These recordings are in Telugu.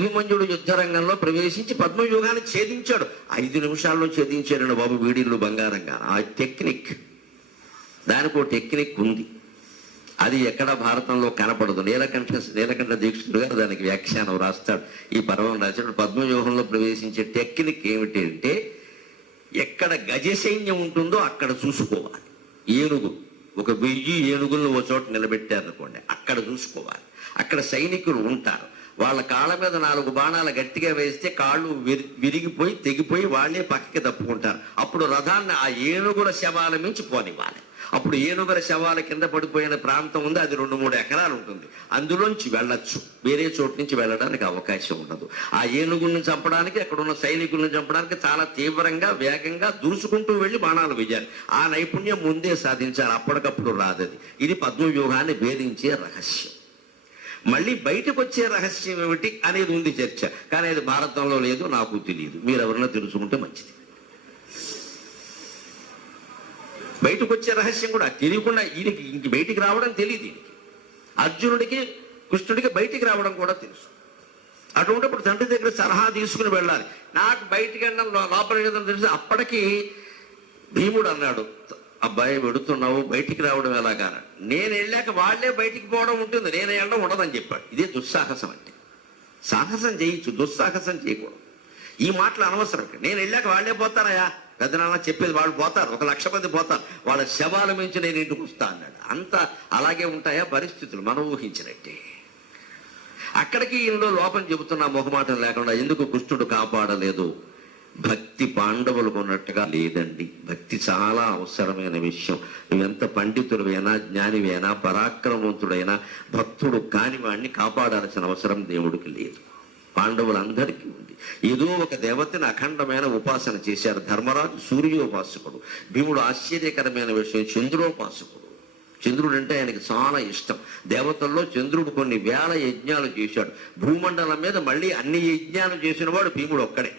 అభిమన్యుడు యుద్ధరంగంలో ప్రవేశించి పద్మవ్యూహాన్ని ఛేదించాడు. 5 నిమిషాల్లో ఛేదించాడు బాబు, వీడిల్లు బంగారంగా. ఆ టెక్నిక్, దానికో టెక్నిక్ ఉంది, అది ఎక్కడ భారతంలో కనపడదు. నీలకంఠ దీక్షితుడు గారు దానికి వ్యాఖ్యానం రాస్తాడు. ఈ పర్వం రాశాడు. పద్మవ్యూహంలో ప్రవేశించే టెక్నిక్ ఏమిటి అంటే, ఎక్కడ గజసైన్యం ఉంటుందో అక్కడ చూసుకోవాలి. ఏనుగు, ఒక 1000 ఏనుగులను ఒక చోట నిలబెట్టారనుకోండి, అక్కడ చూసుకోవాలి. అక్కడ సైనికులు ఉంటారు. వాళ్ళ కాళ్ళ మీద 4 బాణాలు గట్టిగా వేస్తే కాళ్ళు విరిగిపోయి తెగిపోయి వాళ్ళే పక్కకి తప్పుకుంటారు. అప్పుడు రథాన్ని ఆ ఏనుగుల శవాల మించి పోనివ్వాలి. అప్పుడు ఏనుగుల శవాల కింద పడిపోయిన ప్రాంతం ఉంది, అది 2-3 ఎకరాలు ఉంటుంది. అందులోంచి వెళ్ళొచ్చు, వేరే చోటు నుంచి వెళ్ళడానికి అవకాశం ఉండదు. ఆ ఏనుగుల్ని చంపడానికి, అక్కడున్న సైనికుల్ని చంపడానికి చాలా తీవ్రంగా వేగంగా దూసుకుంటూ వెళ్ళి బాణాలు వేయాలి. ఆ నైపుణ్యం ముందే సాధించాలి, అప్పటికప్పుడు రాదది. ఇది పద్మవ్యూహాన్ని భేదించే రహస్యం. మళ్ళీ బయటకు వచ్చే రహస్యం ఏమిటి అనేది ఉంది చర్చ, కానీ అది భారతంలో లేదు, నాకు తెలియదు. మీరు ఎవరైనా తెలుసుకుంటే మంచిది. బయటకు వచ్చే రహస్యం కూడా తెలియకుండా ఈయనకి ఇంక బయటికి రావడం తెలియదు. ఈయనకి అర్జునుడికి కృష్ణుడికి బయటికి రావడం కూడా తెలుసు. అటువంటిప్పుడు తండ్రి దగ్గర సలహా తీసుకుని వెళ్ళాలి. నాకు బయటికి వెళ్ళడం లోపలికి వెళ్ళడం తెలుసు. అప్పటికి భీముడు అన్నాడు, అబ్బాయి వెడుతున్నావు, బయటికి రావడం ఎలాగా? నేను వెళ్ళాక వాళ్లే బయటికి పోవడం ఉంటుంది, నేను వెళ్ళడం ఉండదని చెప్పాడు. ఇదే దుస్సాహసం అంటే. సాహసం చేయొచ్చు, దుస్సాహసం చేయకూడదు. ఈ మాటలు అనవసరం. నేను వెళ్ళాక వాళ్లే పోతారయా, పెద్దనాన్న చెప్పేది వాళ్ళు పోతారు, 1,00,000 మంది పోతారు, వాళ్ళ శవాల మించి నేను ఇంటికి వస్తా అన్నాడు. అంత అలాగే ఉంటాయా పరిస్థితులు, మనం ఊహించినట్టే. అక్కడికి ఇందులో లోపం చెబుతున్నా మొహమాటం లేకుండా. ఎందుకు కృష్ణుడు కాపాడలేదు? భక్తి పాండవులకు ఉన్నట్టుగా లేదండి. భక్తి చాలా అవసరమైన విషయం. నువ్వెంత పండితుడివైనా, జ్ఞానివైనా, పరాక్రమవంతుడైనా, భక్తుడు కాని వాడిని కాపాడాల్సిన అవసరం దేవుడికి లేదు. పాండవులందరికీ ఉంది. ఏదో ఒక దేవతని అఖండమైన ఉపాసన చేశారు. ధర్మరాజు సూర్యోపాసకుడు, భీముడు ఆశ్చర్యకరమైన విషయం చంద్రోపాసకుడు. చంద్రుడు అంటే ఆయనకి చాలా ఇష్టం. దేవతల్లో చంద్రుడు కొన్ని 1000 యజ్ఞాలు చేశాడు. భూమండలం మీద మళ్ళీ అన్ని యజ్ఞాలు చేసిన వాడు భీముడు ఒక్కడే.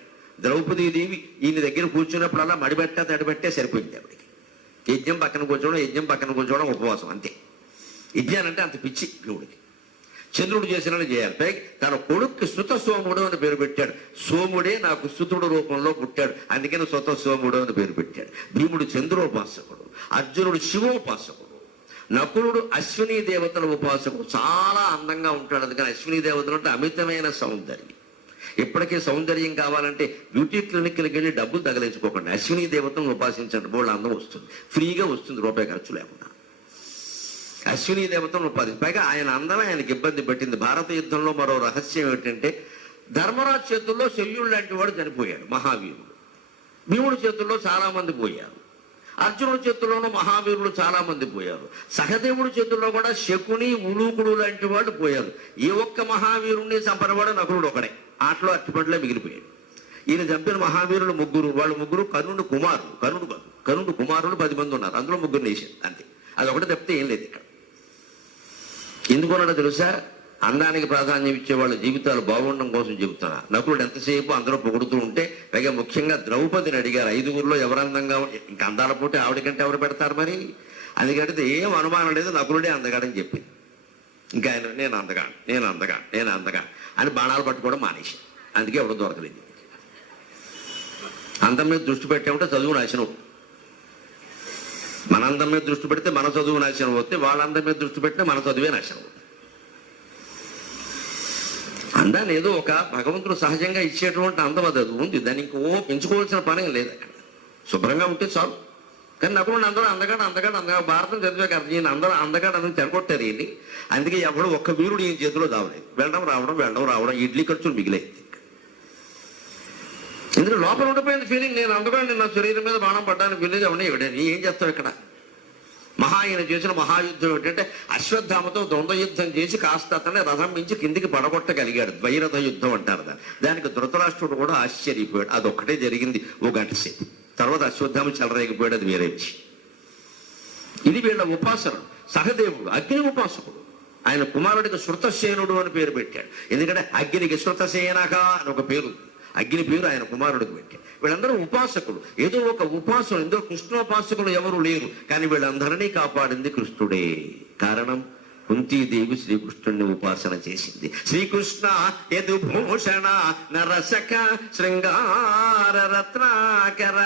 ద్రౌపదీదేవి ఈయన దగ్గర కూర్చున్నప్పుడల్లా తడిబెట్టే సరిపోయింది ఆవిడికి. యజ్ఞం పక్కన కూర్చోవడం ఉపవాసం, అంతే. యజ్ఞానంటే అంత పిచ్చి భీముడికి. చంద్రుడు చేసినని చేయాలి. పైకి తన కొడుక్కి సుత సోముడు అని పేరు పెట్టాడు. సోముడే నాకు సుతుడు రూపంలో పుట్టాడు, అందుకని సుత సోముడు అని పేరు పెట్టాడు. భీముడు చంద్రోపాసకుడు, అర్జునుడు శివోపాసకుడు, నకులుడు అశ్విని దేవతల ఉపాసకుడు. చాలా అందంగా ఉంటాడు, అందుకని అశ్విని దేవతలు అంటే అమితమైన సౌందర్యం. ఇప్పటికే సౌందర్యం కావాలంటే బ్యూటీ క్లినిక్కి వెళ్ళి డబ్బులు తగలేసుకోకండి, అశ్విని దేవతలను ఉపాసించండి, బోళ్ళ అందం వస్తుంది, ఫ్రీగా వస్తుంది, రూపాయి ఖర్చు లేకుండా. అశ్విని దేవతలను ఉపాధి. పైగా ఆయన అందమే ఆయనకి ఇబ్బంది పెట్టింది. భారత యుద్ధంలో మరో రహస్యం ఏమిటంటే, ధర్మరాజు చేతుల్లో శల్యుడు లాంటి వాడు చనిపోయాడు, మహావీరుడు. భీముడి చేతుల్లో చాలా మంది పోయారు. అర్జునుడి చేతుల్లోనూ మహావీరులు చాలా మంది పోయారు. సహదేవుడి చేతుల్లో కూడా శకుని, ఉలూకుడు లాంటి వాళ్ళు పోయారు. ఏ ఒక్క మహావీరుణ్ణి చంపనవాడు నకులుడు ఒకడే. ఆటలో అట్టిపట్లే మిగిలిపోయాడు. ఈయన చంపిన మహావీరులు 3. వాళ్ళు 3 కర్ణుడు కుమారులు. కర్ణుడు కుమారులు 10 మంది ఉన్నారు, అందులో 3 వేసాడు, అంతే. అదొకటి తప్పితే ఏం లేదు ఇక్కడ. ఎందుకున్నాడో తెలుసా? అందానికి ప్రాధాన్యం ఇచ్చే వాళ్ళ జీవితాలు బాగుండడం కోసం చెబుతున్నా. నకులుడు ఎంతసేపు అందరూ పొగుడుతూ ఉంటే, పైగా ముఖ్యంగా ద్రౌపదిని అడిగారు, 5గురిలో ఎవరు అందంగా, ఇంకా అందాల పోటీ ఆవిడకంటే ఎవరు పెడతారు మరి? అందుకంటే ఏం అనుమానం లేదు, నకులుడే అందగాడని చెప్పింది. ఇంకా ఆయన నేను అందగా అని బాణాలు పట్టుకోవడం మానేసి, అందుకే ఎవరు దొరకలేదు. అందం మీద దృష్టి పెట్టామంటే చదువు నాశనం. మన అందం మీద దృష్టి పెడితే మన చదువు నాశనం అవుతుంది, వాళ్ళ అందం మీద దృష్టి పెడితే మన చదువే నాశనం అవుతుంది. అందాన్ని ఏదో ఒక భగవంతుడు సహజంగా ఇచ్చేటువంటి అందం అది ఉంది, దాన్ని ఇంకో పెంచుకోవాల్సిన పని లేదు. అక్కడ శుభ్రంగా ఉంటే చాలు. కానీ నకులుడు అందరూ అందగాడు భారతం చదివాక ఈయన అందరూ అందగాడు అని చెడగొట్టారు ఈయన్ని. అందుకే ఎవడు ఒక్క వీరుడు ఈయన చేతిలో దావలేదు. వెళ్ళడం రావడం ఇడ్లీ ఖర్చులు మిగిలేదు. ఇందులో లోపల ఉండిపోయింది ఫీలింగ్, నేను అందగాడు, నా శరీరం మీద బాణం పడ్డాను ఫీలింగ్. అవన్నీ ఇవ్వడానికి ఏం చేస్తావు ఇక్కడ? ఆయన చేసిన మహాయుద్ధం ఏంటంటే, అశ్వత్థామతో ద్వంద్వ యుద్ధం చేసి కాస్త అతనే రథం మించి కిందికి పడగొట్టగలిగాడు. ద్వైరథ యుద్ధం అంటారు దానికి ధృతరాష్ట్రుడు కూడా ఆశ్చర్యపోయాడు. అదొక్కటే జరిగింది 1 గంట సేపు. తర్వాత అశ్వత్థామ చెలరేగిపోయాడు, అది వేరే విషయం. ఇది వీళ్ళ ఉపాసన. సహదేవుడు అగ్ని ఉపాసకుడు. ఆయన కుమారుడికి శృతసేనుడు అని పేరు పెట్టాడు. ఎందుకంటే అగ్నికి శృతసేనక అని ఒక పేరు, అగ్ని పేరు ఆయన కుమారుడికి పెట్టాడు. వీళ్ళందరూ ఉపాసకులు. ఏదో ఒక ఉపాసన, ఇందులో కృష్ణోపాసకులు ఎవరు లేరు, కానీ వీళ్ళందరినీ కాపాడింది కృష్ణుడే. కారణం కుంతీదేవి శ్రీకృష్ణుడిని ఉపాసన చేసింది. శ్రీకృష్ణ యదుభూషణ నరసక శృంగార రత్నాకర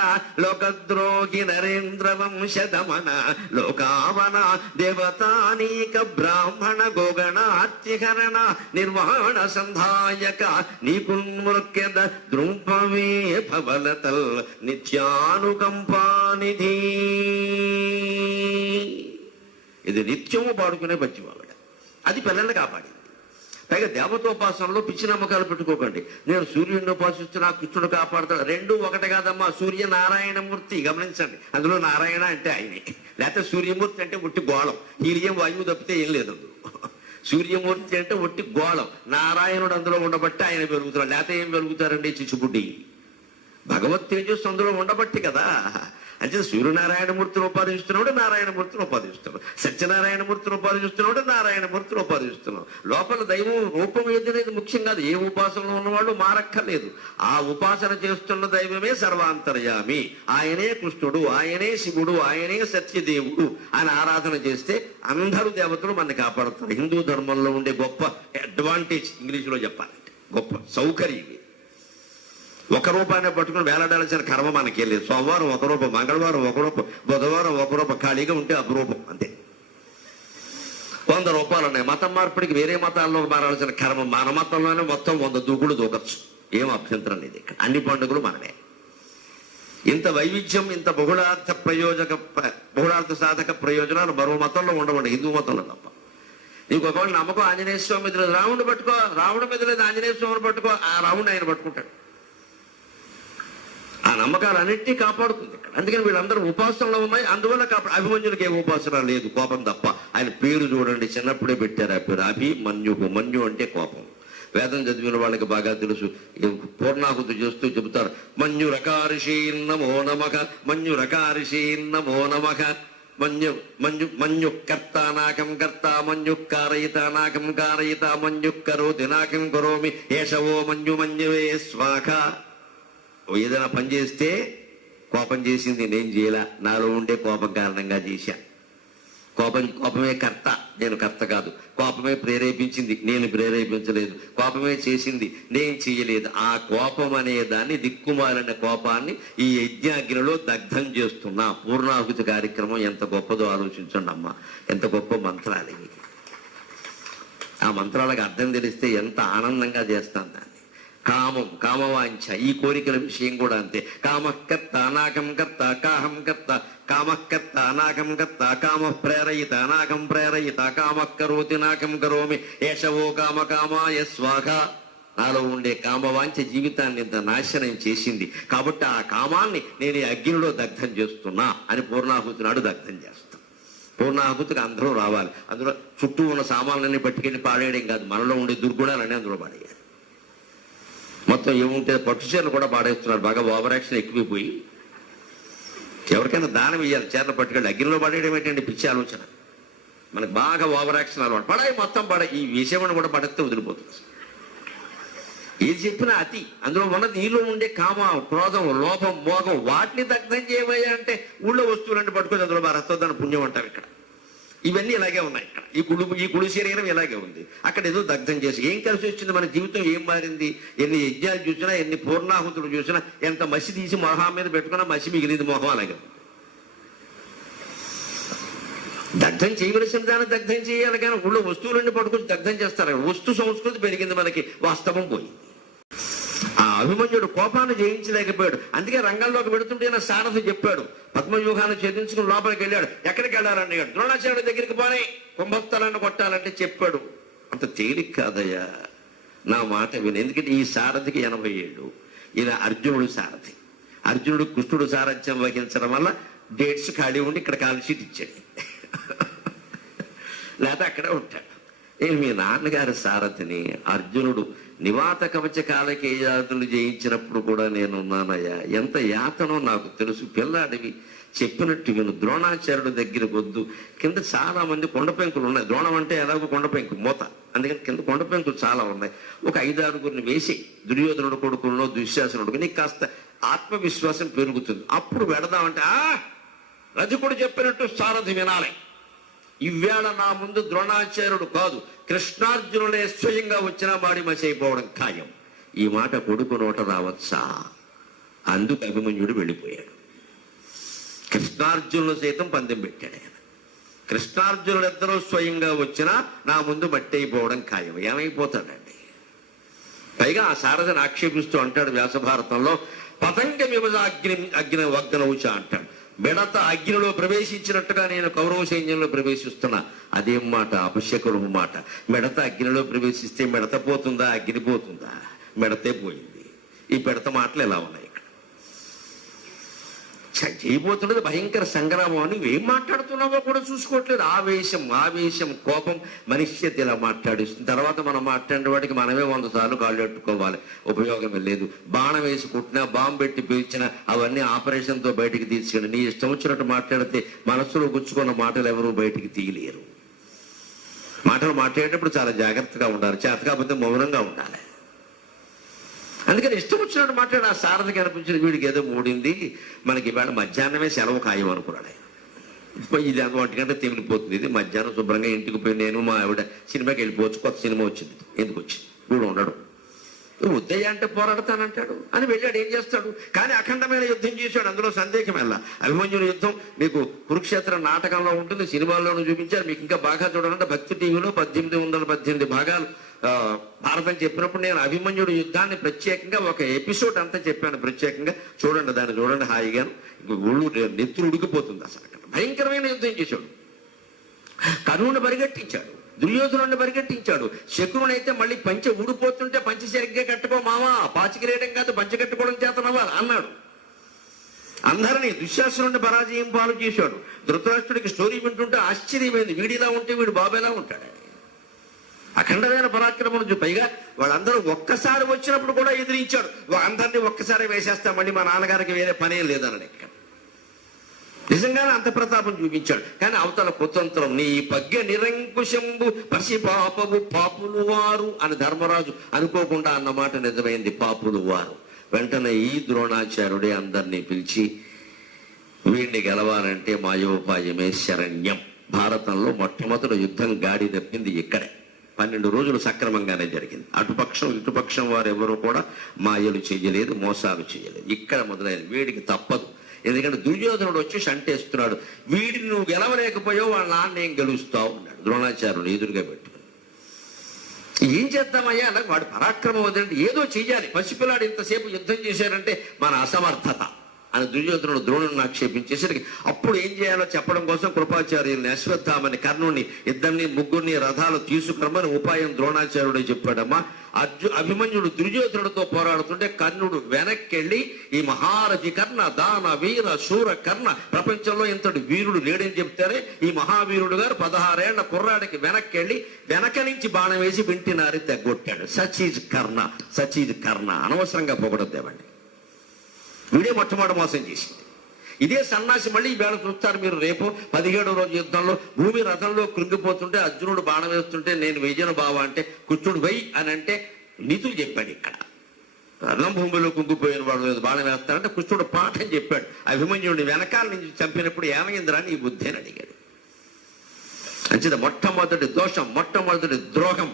లోకద్రోహి నరేంద్ర వంశదమన లోకావన దేవతానీక బ్రాహ్మణ గోగణాత్యహరణ నిర్వాణ సంధాయక నీకున్మృక్యద ద్రుంపవే భవలతల్ నిత్యానుకంపానిధి. ఇది నిత్యము పాడుకునే పద్యం ఆవిడ. అది పిల్లల్ని కాపాడింది. పైగా దేవతోపాసనలో పిచ్చి నమ్మకాలు పెట్టుకోకండి. నేను సూర్యుడిని ఉపాసిస్తున్నా కృష్ణుడు కాపాడుతాడు, రెండు ఒకటి కాదమ్మా. సూర్యనారాయణమూర్తి గమనించండి, అందులో నారాయణ అంటే ఆయనే, లేకపోతే సూర్యమూర్తి అంటే ఒట్టి గోళం, హీలియం వాయువు తప్పితే ఏం లేదు అందులో. సూర్యమూర్తి అంటే ఒట్టి గోళం, నారాయణుడు అందులో ఉండబట్టి ఆయన పెరుగుతున్నాడు, లేకపోతే ఏం పెరుగుతారండి చిచ్చుబుడ్డి. భగవత్ తేజస్సు అందులో ఉండబట్టి కదా. అంటే సూర్యనారాయణమూర్తిని ఉపాదిస్తున్నాడు, నారాయణమూర్తిని ఉపాదిస్తున్నాడు, సత్యనారాయణమూర్తిని ఉపాదిస్తున్నాడు, నారాయణమూర్తిని ఉపాదిస్తున్నాడు. లోపల దైవం రూపం ఏదనేది ముఖ్యం కాదు. ఏ ఉపాసనలో ఉన్నవాళ్ళు మారక్కర్లేదు. ఆ ఉపాసన చేస్తున్న దైవమే సర్వాంతర్యామి, ఆయనే కృష్ణుడు, ఆయనే శివుడు, ఆయనే సత్యదేవుడు అని ఆరాధన చేస్తే అందరూ దేవతలు మనని కాపాడుతారు. హిందూ ధర్మంలో ఉండే గొప్ప అడ్వాంటేజ్, ఇంగ్లీష్లో చెప్పాలంటే గొప్ప సౌకర్యం. ఒక రూపాన్ని పట్టుకుని వేలాడాల్సిన కర్మ మనకే లేదు. సోమవారం ఒక రూపం, మంగళవారం ఒక రూపం, బుధవారం ఒక రూపం, ఖాళీగా ఉంటే అపురూపం అంతే. 100 రూపాయలు ఉన్నాయి. మతం మార్పిడికి వేరే మతాల్లో మారాల్సిన కర్మ మన మతంలోనే మొత్తం 100 దూకుడు దూకచ్చు. ఏం అభ్యంతరం లేదు. ఇక్కడ అన్ని పండుగలు మనమే. ఇంత వైవిధ్యం, ఇంత బహుళార్థ సాధక ప్రయోజనాలు మరో మతంలో ఉండవండి, హిందూ మతంలో తప్ప. నీకు ఒకవేళ నమ్మకం ఆంజనేయ స్వామి మీద లేదు, రాముడు పట్టుకో. రాముడి మీద లేదు, ఆంజనేయ స్వామిని పట్టుకో. ఆ రాముడిని ఆయన పట్టుకుంటాడు. ఆ నమ్మకాలన్నింటినీ కాపాడుతుంది ఇక్కడ. అందుకని వీళ్ళందరూ ఉపాసనలో ఉన్నాయి, అందువల్ల అభిమన్యుడికి ఏ ఉపాసన లేదు, కోపం తప్ప. ఆయన పేరు చూడండి, చిన్నప్పుడే పెట్టారు ఆ పేరు, అభిమన్యు. మన్యు అంటే కోపం. వేదం చదివిన వాళ్ళకి బాగా తెలుసు. పూర్ణాహుతి చేస్తూ చెబుతారు, మన్యురకారిషీన్నమో నమః, మన్యురకారిషీన్నమో నమః, మన్యు కర్తానాకం కర్త, మన్యు కారయితానాకం కారయిత, మన్యు కరోతి నాకం కరోమి, ఏషవో మన్యు మన్యువే స్వాహ. ఏదైనా పని చేస్తే కోపం చేసింది నేను చేయలా, నాలో ఉండే కోపం కారణంగా చేశా. కోపమే కర్త, నేను కర్త కాదు. కోపమే ప్రేరేపించింది, నేను ప్రేరేపించలేదు. కోపమే చేసింది, నేను చేయలేదు. ఆ కోపం అనే దాన్ని, దిక్కుమాలిన కోపాన్ని ఈ యజ్ఞాగ్నిలో దగ్ధం చేస్తున్నా. పూర్ణాహుతి కార్యక్రమం ఎంత గొప్పదో ఆలోచించండి అమ్మా. ఎంత గొప్ప మంత్రాలు ఇవి. ఆ మంత్రాలకు అర్థం తెలిస్తే ఎంత ఆనందంగా చేస్తాను దాన్ని. కామం, కామవాంఛ, ఈ కోరికల విషయం కూడా అంతే. కామకర్త అనాకం కర్త, కాహం కర్త, కామకర్త అనాకం కర్త, కామ ప్రేరయిత అనాకం ప్రేరయిత, కామకరోతి నాకం కరోమి, ఏషవో కామ కామాయ స్వాహ. నాలో ఉండే కామవాంఛ జీవితాన్ని ఇంత నాశనం చేసింది, కాబట్టి ఆ కామాన్ని నేను ఈ అగ్నిలో దగ్ధం చేస్తున్నా అని పూర్ణాహుతి నాడు దగ్ధం చేస్తాం. పూర్ణాహుతికి అందరూ రావాలి. అందులో చుట్టూ ఉన్న సామాన్లన్నీ పట్టుకెళ్ళి పాడేయడం కాదు, మనలో ఉండే దుర్గుణాలన్నీ అందులో పాడేయాలి. మొత్తం ఏముంటే పట్టు చీరలు కూడా పాడేస్తున్నారు. బాగా ఓవర్ యాక్షన్ ఎక్కువైపోయి ఎవరికైనా దానం ఇవ్వాలి, చీరలు పట్టుకెళ్ళి అగ్నిలో పడేయడం ఏంటంటే పిచ్చి ఆలోచన. మనకు బాగా ఓవర్ యాక్షన్ అలవాటు. పడాయి మొత్తం పడాయి, ఈ విషయమని కూడా పడితే వదిలిపోతుంది. ఏది చెప్పినా అతి. అందులో ఉన్నది నీలో ఉండే కామ, క్రోధం, లోభం, మోహం, వాటిని దగ్ధం చేయబోయా అంటే ఊళ్ళో వస్తువులన్నీ పట్టుకొని అందులో మా రక్తదాన పుణ్యం అంటారు. ఇక్కడ ఇవన్నీ ఇలాగే ఉన్నాయి. ఇక్కడ ఈ కుడి శరీరం ఇలాగే ఉంది. అక్కడ ఏదో దగ్ధం చేసి ఏం కలిసి వచ్చింది? మన జీవితం ఏం మారింది? ఎన్ని యజ్ఞాలు చూసినా, ఎన్ని పూర్ణాహుతులు చూసినా, ఎంత మసి తీసి మొహం మీద పెట్టుకున్నా మసి మిగిలింది మొహం అలాగే. దగ్ధం చేయవలసిన దాన్ని దగ్ధం చేయాలి కానీ ఊళ్ళో వస్తువులన్నీ పట్టుకొని దగ్ధం చేస్తారు. వస్తు సంస్కృతి పెరిగింది, మనకి వాస్తవం పోయింది. ఆ అభిమన్యుడు కోపాన్ని జయించలేకపోయాడు. అందుకే రంగంలోకి పెడుతుంటే నా సారథి చెప్పాడు, పద్మవ్యూహాన్ని ఛేదించుకుని లోపలికి వెళ్ళాడు. ఎక్కడికి వెళ్ళాలని ద్రోణాచార్యుడి దగ్గరికి పోనీ కుంభస్థలాన్ని కొట్టాలంటే చెప్పాడు. అంత తేలిక కాదయ్యా, నా మాట విని. ఎందుకంటే ఈ సారథికి 80 ఏళ్ళు. ఈయన అర్జునుడు సారథి. అర్జునుడు కృష్ణుడు సారథ్యం వహించడం వల్ల డేట్స్ ఖాళీ ఉండి ఇక్కడ కాల్ షీట్ ఇచ్చాడు, లేకపోతే అక్కడే ఉంటాడు. నేను మీ నాన్నగారి సారథిని. అర్జునుడు నివాత కవచ కాలకేయాదులు జయించినప్పుడు కూడా నేనున్నానయ్యా. ఎంత యాతనో నాకు తెలుసు. పిల్లాడివి, చెప్పినట్టు విను. ద్రోణాచార్యుడి దగ్గరికి వద్దు. కింద చాలా మంది కొండ పెంకులు ఉన్నాయి. ద్రోణం అంటే ఎలాగో కొండ పెంకు మూత, అందుకని కింద కొండ పెంకులు చాలా ఉన్నాయి. ఒక 5-6 వేసి దుర్యోధనుడు కొడుకుల్లో దుశ్శాసనుడు, నీకు కాస్త ఆత్మవిశ్వాసం పెరుగుతుంది. అప్పుడు వెడదామంటే రజకుడు చెప్పినట్టు సారథి వినాలి. ఇవాళ నా ముందు ద్రోణాచార్యుడు కాదు, కృష్ణార్జునులే స్వయంగా వచ్చినా మాడి మసైపోవడం ఖాయం. ఈ మాట కొడుకు నోట రావచ్చా? అందుకు అభిమన్యుడు వెళ్ళిపోయాడు. కృష్ణార్జునులు సైతం పందెం పెట్టాడు ఆయన. కృష్ణార్జునులు ఇద్దరూ స్వయంగా వచ్చినా నా ముందు మట్టి అయిపోవడం ఖాయం. ఏమైపోతాడండి? పైగా ఆ శారదను ఆక్షేపిస్తూ అంటాడు వ్యాసభారతంలో, పతంగమివజ అగ్ని వగ్గనవుచ అంటాడు. మిడత అగ్నిలో ప్రవేశించినట్టుగా నేను కౌరవ సైన్యంలో ప్రవేశిస్తున్నా. అదేం మాట? అపశకునము మాట. మిడత అగ్నిలో ప్రవేశిస్తే మిడత పోతుందా? అగ్ని పోతుందా? మిడతే పోయింది. ఈ మిడత మాటలు ఎలా ఉన్నాయి? చేయబోతున్నది భయంకర సంగ్రామం అని ఏం మాట్లాడుతున్నావో కూడా చూసుకోవట్లేదు. ఆవేశం కోపం మనిషి ఇలా మాట్లాడిస్తుంది. తర్వాత మనం మాట్లాడిన వాటికి మనమే 100 సార్లు కాళ్ళు పెట్టుకోవాలి, ఉపయోగమే లేదు. బాణం వేసి కుట్టినా, బాంబు పెట్టి పీల్చినా అవన్నీ ఆపరేషన్తో బయటికి తీసుకెళ్ళి నీ ఇష్టం వచ్చినట్టు మాట్లాడితే మనసులో గుచ్చుకున్న మాటలు ఎవరు బయటికి తీయలేరు. మాటలు మాట్లాడేటప్పుడు చాలా జాగ్రత్తగా ఉండాలి, చేత కాకపోతే మౌనంగా ఉండాలి. అందుకని ఇష్టం వచ్చినట్టు మాట్లాడి ఆ శారదకి అనిపించింది వీడికి ఏదో మూడింది, మనకి ఇవాళ మధ్యాహ్నమే సెలవు ఖాయం అనుకున్నాడు ఆయన. ఇది 1 గంట తెమిలిపోతుంది, ఇది మధ్యాహ్నం శుభ్రంగా ఇంటికి పోయి నేను మా ఆవిడ సినిమాకి వెళ్ళిపోవచ్చు, కొత్త సినిమా వచ్చింది, ఎందుకు వచ్చింది, వీడు ఉండడు, ఉద్దయ్య అంటే పోరాడతానంటాడు అని వెళ్ళాడు. ఏం చేస్తాడు? కానీ అఖండమైన యుద్ధం చేశాడు, అందులో సందేహం వెళ్ళా. అభిమన్యుని యుద్ధం మీకు కురుక్షేత్ర నాటకంలో ఉంటుంది, సినిమాల్లోనూ చూపించారు. మీకు ఇంకా బాగా చూడాలంటే భక్తి టీవీలో 1818 భాగాలు భారతం చెప్పినప్పుడు నేను అభిమన్యుడు యుద్ధాన్ని ప్రత్యేకంగా ఒక ఎపిసోడ్ అంతా చెప్పాను. ప్రత్యేకంగా చూడండి, దాన్ని చూడండి హాయిగాను. ఒళ్ళు నెత్తులు ఉడికిపోతుంది అసలు. అక్కడ భయంకరమైన యుద్ధం చేశాడు. కర్ణుని పరిగెట్టించాడు, దుర్యోధనుడిని పరిగెట్టించాడు. శకునుడైతే మళ్ళీ పంచె ఊడిపోతుంటే పంచె సరిగ్గా కట్టుకో మావా, పాచికిరేయడం కాదు పంచె కట్టుకోవడం చేతనవ్వాలి అన్నాడు. అందరినీ దుశ్శాసనుడిని పరాజయం పాలు చేశాడు. ధృతరాష్ట్రుడికి స్టోరీ వింటుంటే ఆశ్చర్యమైంది, వీడిలా ఉంటే వీడు బాబేలా ఉంటాడు. అఖండమైన పరాక్రమం. పైగా వాళ్ళందరూ ఒక్కసారి వచ్చినప్పుడు కూడా ఎదిరించాడు. అందరినీ ఒక్కసారి వేసేస్తా, మళ్ళీ మా నాన్నగారికి వేరే పనే లేదన్నాడు. ఇక్కడ నిజంగానే అంత ప్రతాపం చూపించాడు. కానీ అవతల కుతంత్రం, నీ పగ్గ నిరంకుశంబు పసిపాపవు పాపులు వారు అని ధర్మరాజు అనుకోకుండా అన్నమాట నిజమైంది, పాపులు వారు. వెంటనే ఈ ద్రోణాచార్యుడే అందరినీ పిలిచి వీడిని గెలవాలంటే మాయోపాయమే శరణ్యం. భారతంలో మొట్టమొదటి యుద్ధం గాడి తప్పింది ఇక్కడే. 12 రోజులు సక్రమంగానే జరిగింది. అటుపక్షం ఇటుపక్షం వారు ఎవరు కూడా మాయలు చెయ్యలేదు, మోసాలు చేయలేదు. ఇక్కడ మొదలైంది. వీడికి తప్పదు, ఎందుకంటే దుర్యోధనుడు వచ్చి షంటేస్తున్నాడు. వీడిని నువ్వు గెలవలేకపోయావు, వాళ్ళ నాన్న ఏం గెలుస్తావు అన్నాడు ద్రోణాచార్యుడు ఎదురుగా పెట్టుకుని. ఏం చేద్దామయ్యా అలా, వాడు పరాక్రమం వదంటే ఏదో చెయ్యాలి. పసిపిల్లాడు ఇంతసేపు యుద్ధం చేశారంటే మన అసమర్థత అని దుర్యోధనుడు ద్రోణుని ఆక్షేపించేసరికి అప్పుడు ఏం చేయాలో చెప్పడం కోసం కృపాచార్యుల్ని, అశ్వత్థామని, కర్ణుని ఇద్దరిని ముగ్గురిని రథాలు తీసుకురమ్మని ఉపాయం ద్రోణాచార్యుడే చెప్పాడమ్మా. అభిమన్యుడు దుర్యోధనుడితో పోరాడుతుంటే కర్ణుడు వెనక్కెళ్ళి, ఈ మహారథి కర్ణ, దాన వీర శూర కర్ణ, ప్రపంచంలో ఇంతటి వీరుడు లేడని చెప్తారే ఈ మహావీరుడు గారు 16 ఏళ్ల కుర్రాడికి వెనక్కెళ్ళి వెనక నుంచి బాణం వేసి వింటినారి తెగొట్టాడు. సచీజ్ కర్ణ అనవసరంగా పొగడద్దేవండి. వీడే మొట్టమొదటి మోసం చేసింది. ఇదే సన్నాసి మళ్ళీ ఈవేళ చూస్తారు మీరు. రేపు 17వ రోజు యుద్ధంలో భూమి రథంలో కృంగిపోతుంటే అర్జునుడు బాణం వేస్తుంటే నేను వెయ్యను బావ అంటే కృష్ణుడు వెయ్యి అని అంటే నీతులు చెప్పాడు. ఇక్కడ రథం భూమిలో కుంగిపోయిన వాడు బాణం వేస్తాడంటే కృష్ణుడు పాఠం చెప్పాడు. అభిమన్యుడిని వెనకాల నుంచి చంపినప్పుడు ఏమైందిరా నీ బుద్ధి అని అడిగాడు. అంచేత మొట్టమొదటి దోషం, మొట్టమొదటి ద్రోహం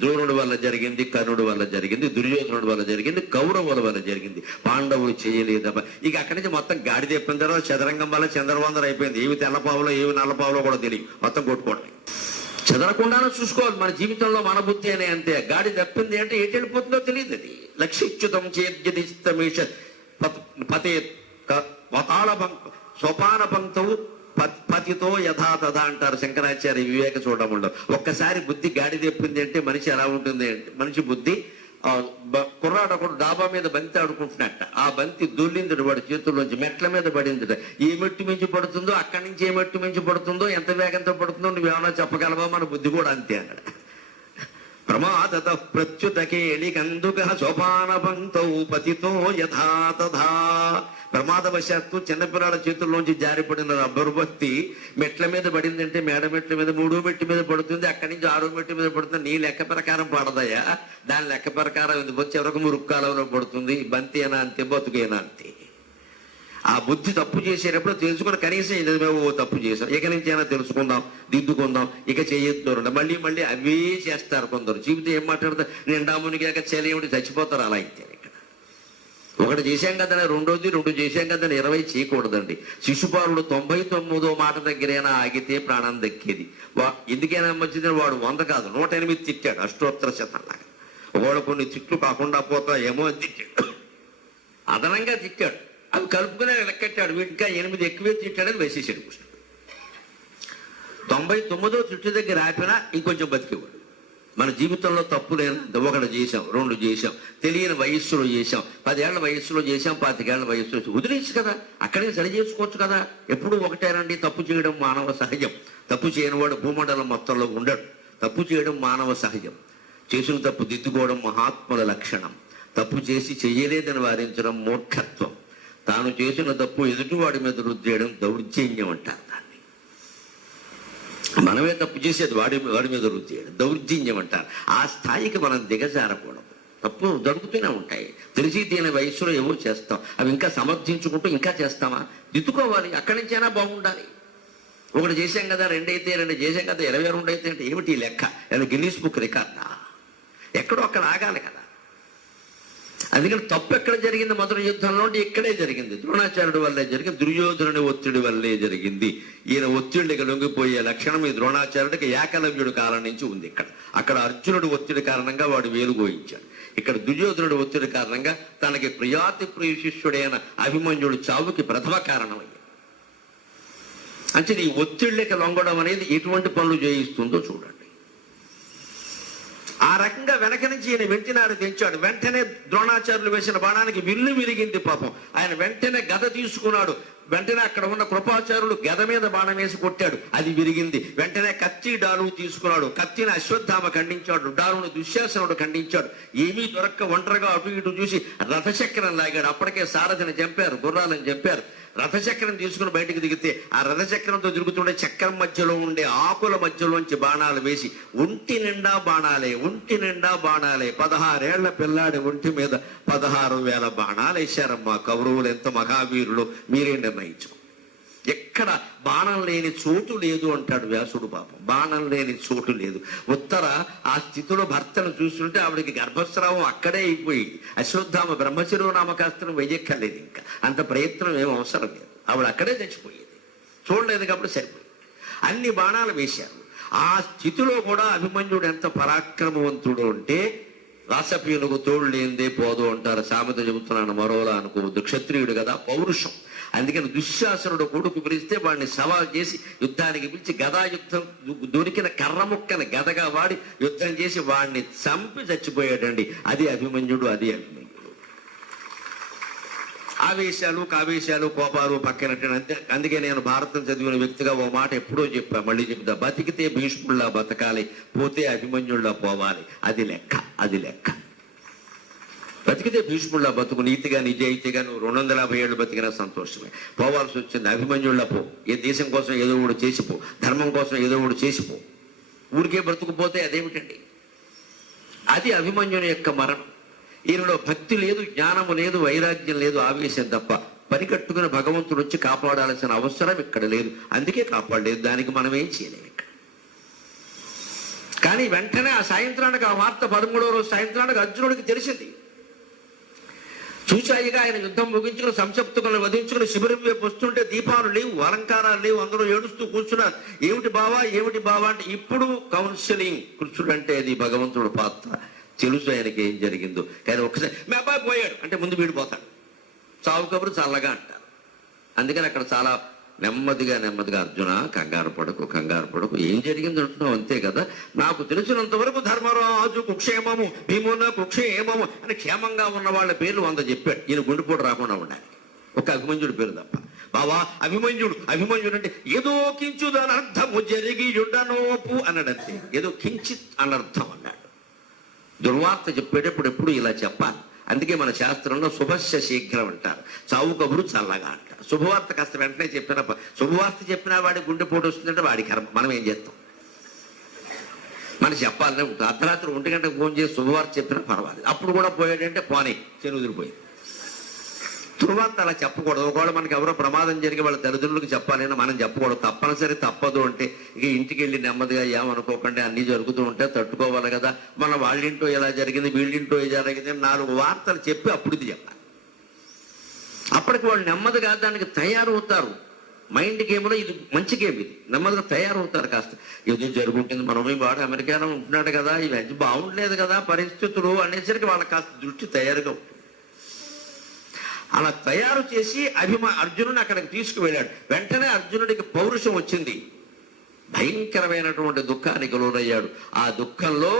ద్రోణుడి వల్ల జరిగింది, కర్ణుడి వల్ల జరిగింది, దుర్యోధనుడి వల్ల జరిగింది, కౌరవుల వల్ల జరిగింది. పాండవులు చేయలేదబ్బా. ఇక అక్కడి నుంచి మొత్తం గాడి తెప్పిన తర్వాత చదరంగం వల్ల చంద్రవందర అయిపోయింది. ఏవి తెల్లపావులో ఏవి నల్లపావులో కూడా తెలియదు, మొత్తం కొట్టుకోండి. చదరకుండానే చూసుకోవాలి. మన జీవితంలో మన బుద్ధి అనే అంతే. గాడి తప్పింది అంటే ఎటు వెళ్ళిపోతుందో తెలియదు. అది లక్ష్యుతం చేద్యదిస్తమీష పతే సోపాన పంతవు పతితో యథాతథ అంటారు శంకరాచార్య వివేక చూడముండవు. ఒక్కసారి బుద్ధి గాడి తెప్పింది అంటే మనిషి ఎలా ఉంటుంది అంటే, మనిషి బుద్ధి కుర్రాడు ఒకడు డాబా మీద బంతి ఆడుకుంటున్నట్ట. ఆ బంతి దొల్లింది వాడి చేతుల్లోంచి, మెట్ల మీద పడింది. ఏ మెట్టు మించి పడుతుందో, అక్కడి నుంచి ఏ మెట్టు మించి పడుతుందో, ఎంత వేగంతో పడుతుందో నువ్వేమన్నా చెప్పగలవా? మన బుద్ధి కూడా అంతే అన్నాడు. ప్రమాదత ప్రత్యుతకేళికందుక సోపాన పంక్తౌ పతితో యథాతథా. ప్రమాదవశాత్తు చిన్నపిల్లాడ చేతుల్లోంచి జారిపడిన రబ్బరు బత్తి మెట్ల మీద పడిందంటే మేడ మెట్ల మీద 3వ మెట్టు మీద పడుతుంది, అక్కడి నుంచి 6వ మెట్టు మీద పడుతుంది. నీ లెక్క ప్రకారం పడదయా? దాని లెక్క ప్రకారం ఎందుకు వచ్చి ఎవరికి మురుక్కాలంలో పడుతుంది. బంతి అయినా అంతే, బతుకైనా అంతే. ఆ బుద్ధి తప్పు చేసేటప్పుడు తెలుసుకుని కనీసం ఇది మేము తప్పు చేసాం, ఇక నుంచి అయినా తెలుసుకుందాం, దిద్దుకుందాం, ఇక చేయొద్దు. మళ్ళీ మళ్ళీ అవే చేస్తారు కొందరు. జీవితం ఏం మాట్లాడతారు, నిండా మునిగాక చలివిడి చచ్చిపోతారు. అలా అయితే ఇక్కడ ఒకటి చేశాం కదని రెండు చేశాం కదని 20 చేయకూడదండి. శిశుపాలుడు 99వ మాట దగ్గరైనా ఆగితే ప్రాణం దక్కేది. ఎందుకైనా మంచిదని వాడు 100 కాదు 108 తిట్టాడు, అష్టోత్తర శతంలాగా. ఒకవేళ కొన్ని తిట్లు కాకుండా పోతాయేమో అని తిట్టాడు, అదనంగా తిట్టాడు. అవి కలుపుకునే లెక్కెట్టాడు, ఇంకా 8 ఎక్కువే తిట్టాడని వేసేసాడు కృష్ణుడు. 99వ తిట్టు దగ్గర ఆపినా ఇంకొంచెం బతికేవాడు. మన జీవితంలో తప్పు లేదు, 1 చేశాం, 2 చేశాం, తెలియని వయస్సులో చేశాం, 10 ఏళ్ల వయస్సులో చేశాం, 25 ఏళ్ల వయస్సులో వదిలేచ్చు కదా, అక్కడే సరి చేసుకోవచ్చు కదా. ఎప్పుడు ఒకటేనండి, తప్పు చేయడం మానవ సహజం. తప్పు చేయనివాడు భూమండలం మొత్తంలో ఉండడు. తప్పు చేయడం మానవ సహజం. చేసిన తప్పు దిద్దుకోవడం మహాత్ముల లక్షణం. తప్పు చేసి చెయ్యలేదని వారించడం మూర్ఖత్వం. తాను చేసిన తప్పు ఎదుటివాడి మీద రుద్దేయడం దౌర్జన్యం అంటారు దాన్ని. మనమే తప్పు చేసేది వాడి మీద రుద్దేయడం దౌర్జన్యం అంటారు. ఆ స్థాయికి మనం దిగజారకూడదు. తప్పు జరుగుతూనే ఉంటాయి, తెలిసి తీయని వయస్సులో ఏవో చేస్తాం, అవి ఇంకా సమర్థించుకుంటూ ఇంకా చేస్తామా? దిద్దుకోవాలి, అక్కడి నుంచైనా బాగుండాలి. 1 చేశాం కదా, 2 అయితే 2 చేశాం కదా, 22 అయితే అంటే ఏమిటి లెక్క? గిన్నీస్ బుక్ రికార్డా? ఎక్కడో అక్కడ ఆగాలి కదా. అందుకని తప్పు ఎక్కడ జరిగింది? మొదటి యుద్ధంలో ఇక్కడే జరిగింది, ద్రోణాచార్యుడి వల్లే జరిగింది, దుర్యోధనుడి ఒత్తిడి వల్లే జరిగింది. ఈయన ఒత్తిడికి లొంగిపోయే లక్షణం ఈ ద్రోణాచార్యుడికి ఏకలవ్యుడి కాలం నుంచి ఉంది. అక్కడ అర్జునుడి ఒత్తిడి కారణంగా వాడు వేలుగోయించాడు. ఇక్కడ దుర్యోధనుడి ఒత్తిడి కారణంగా తనకి ప్రియాతి ప్రియ శిష్యుడైన అభిమన్యుడు చావుకి ప్రథమ కారణమయ్యాడు. అంటే ఈ ఒత్తిడికి లొంగడం అనేది ఎటువంటి పనులు చేయిస్తుందో చూడండి. ఆ రకంగా వెనక నుంచి ఈయన వెంటినాడు తెంచాడు. వెంటనే ద్రోణాచార్యులు వేసిన బాణానికి విల్లు విరిగింది పాపం. ఆయన వెంటనే గద తీసుకున్నాడు. వెంటనే అక్కడ ఉన్న కృపాచార్యులు గద మీద బాణం వేసి కొట్టాడు, అది విరిగింది. వెంటనే కత్తి డాలు తీసుకున్నాడు. కత్తిని అశ్వత్థామ ఖండించాడు, డాలును దుశ్శాసనుడు ఖండించాడు. ఏమీ దొరక్క ఒంటరిగా అటు ఇటు చూసి రథచక్రం లాగాడు. అప్పటికే సారథిని చంపారు, గుర్రాలను చంపారు. రథచక్రం తీసుకుని బయటకు దిగితే ఆ రథచక్రంతో తిరుగుతుండే చక్రం మధ్యలో ఉండే ఆకుల మధ్యలోంచి బాణాలు వేసి ఒంటి నిండా బాణాలే 16 ఏళ్ల పిల్లాడి ఒంటి మీద 16,000 బాణాలు వేశారమ్మా కౌరవులు. ఎంత మహావీరులు మీరే నిర్ణయించు. ఎక్కడ బాణం లేని చోటు లేదు అంటాడు వ్యాసుడు. పాపం బాణం లేని చోటు లేదు. ఉత్తర ఆ స్థితిలో భర్తను చూస్తుంటే ఆవిడకి గర్భస్రావం అక్కడే అయిపోయి అశ్వత్థామ బ్రహ్మశిరో నామకాస్త్రం వెయ్యక్కర్లేదు, ఇంకా అంత ప్రయత్నం ఏం అవసరం లేదు, ఆవిడ అక్కడే చచ్చిపోయేది. చూడలేదు కాబట్టి సరిపోయింది. అన్ని బాణాలు వేశారు. ఆ స్థితిలో కూడా అభిమన్యుడు ఎంత పరాక్రమవంతుడు అంటే రాసపీనుకు తోడు లేనిదే పోదు అంటారు. సామెత చెబుతున్నాను, మరోలా అనుకోవద్దు. క్షత్రియుడు కదా, పౌరుషం. అందుకని దుశ్శాసనుడు కొడుకు పిలిస్తే వాడిని సవాల్ చేసి యుద్ధానికి పిలిచి గదాయుద్ధం దొరికిన కర్ర ముక్కని గదగా వాడి యుద్ధం చేసి వాడిని చంపి చచ్చిపోయాడండి. అది అభిమన్యుడు, అది అభిమన్యుడు. ఆవేశాలు కావేశాలు కోపాలు పక్కనట్టు. అందుకే నేను భారతం చదివిన వ్యక్తిగా ఓ మాట ఎప్పుడో చెప్పా, మళ్ళీ చెప్తా. బతికితే భీష్ముడిలా బతకాలి, పోతే అభిమన్యుడిలా పోవాలి. అది లెక్క, అది లెక్క. బతికితే భీష్ముడిలా బతుకు, నీతిగా నిజాయితీగా నువ్వు 250 ఏళ్ళు బతికినా సంతోషమే. పోవాల్సి వచ్చింది అభిమన్యుడిలా పో. ఏ దేశం కోసం ఏదో ఒకటి చేసిపో, ధర్మం కోసం ఏదో ఒకటి చేసిపో. ఊరికే బ్రతుకుపోతే అదేమిటండి? అది అభిమన్యుని యొక్క మరణం. ఈయనలో భక్తి లేదు, జ్ఞానము లేదు, వైరాగ్యం లేదు, ఆవేశం తప్ప. పరికట్టుకుని భగవంతుడు వచ్చి కాపాడాల్సిన అవసరం ఇక్కడ లేదు. అందుకే కాపాడలేదు. దానికి మనం ఏం చేయలేము ఇక్కడ. కానీ వెంటనే ఆ సాయంత్రానికి ఆ వార్త 13వ రోజు సాయంత్రానికి అర్జునుడికి తెలిసింది. చూచాయిగా ఆయన యుద్ధం ముగించుకుని సంసప్తులను వధించుకుని శిబిరం వైపు వస్తుంటే దీపాలు లేవు, అలంకారాలు లేవు, అందరూ ఏడుస్తూ కూర్చున్నారు. ఏమిటి బావా, ఏమిటి బావా అంటే ఇప్పుడు కౌన్సిలింగ్. కృష్ణుడు అంటే అది భగవంతుడు పాత్ర. తెలుసు ఆయనకి ఏం జరిగిందో. కానీ ఒక్కసారి మీ అబ్బాయి పోయాడు అంటే ముందు వీడిపోతాడు. చావు కబురు చల్లగా అంటారు. అందుకని అక్కడ చాలా నెమ్మదిగా అర్జున కంగారు పడకు, ఏం జరిగింది అంటున్నావు అంతే కదా. నాకు తెలిసినంత వరకు ధర్మరాజుకు క్షేమము, భీమునకు క్షేమము అని క్షేమంగా ఉన్న వాళ్ళ పేర్లు 100 చెప్పాడు. ఈయన గుండెపోటు రాకుండా ఉండాలి. ఒక అభిమన్యుడి పేరు తప్ప. బావా అభిమన్యుడు అంటే ఏదో కించుదు అనర్థము జరిగి యుడనోపు అన్నాడు. అంతే, ఏదో కించిత్ అనర్థం అన్నాడు. దుర్వార్త చెప్పేటప్పుడు ఎప్పుడు ఇలా చెప్పాలి. అందుకే మన శాస్త్రంలో శుభస్య శీఘ్రం అంటారు, చావు కబురు చల్లగా అంటారు. శుభవార్త కాస్త వెంటనే చెప్పిన, శుభవార్త చెప్పినా వాడికి గుండెపోటు వస్తుందంటే వాడి కర్మ. మనం ఏం చేస్తాం? మనం చెప్పాలనే ఉంటుంది. అర్ధరాత్రి 1 గంటకు ఫోన్ చేసి శుభవార్త చెప్పినా పర్వాలేదు. అప్పుడు కూడా పోయాడంటే పోనీ చెరువుదిరిపోయింది. తరువాత అలా చెప్పకూడదు. ఒకవేళ మనకి ఎవరో ప్రమాదం జరిగి వాళ్ళ తల్లిదండ్రులకు చెప్పాలని మనం చెప్పకూడదు. తప్పనిసరి తప్పదు అంటే ఇక ఇంటికి వెళ్ళి నెమ్మదిగా ఏమనుకోకండి, అన్నీ జరుగుతూ ఉంటే తట్టుకోవాలి కదా, మన వాళ్ళింటో ఇలా జరిగింది వీళ్ళింటో ఇలా జరిగింది 4 వార్తలు చెప్పి అప్పుడు ఇది చెప్పాలి. అప్పటికి వాళ్ళు నెమ్మదిగా దానికి తయారవుతారు. మైండ్ గేమ్లో ఇది మంచి గేమ్, ఇది నెమ్మదిగా తయారవుతారు. కాస్త ఇది జరుగుతుంది, మనం వాడు అమెరికాలో ఉంటున్నాడు కదా, ఇవి బాగుండలేదు కదా పరిస్థితులు అనేసరికి వాళ్ళకి కాస్త దృష్టి తయారుగా ఉంటుంది. అలా తయారు చేసి అర్జునుడిని అక్కడికి తీసుకువెళ్ళాడు. వెంటనే అర్జునుడికి పౌరుషం వచ్చింది, భయంకరమైనటువంటి దుఃఖానికి లోనయ్యాడు. ఆ దుఃఖంలో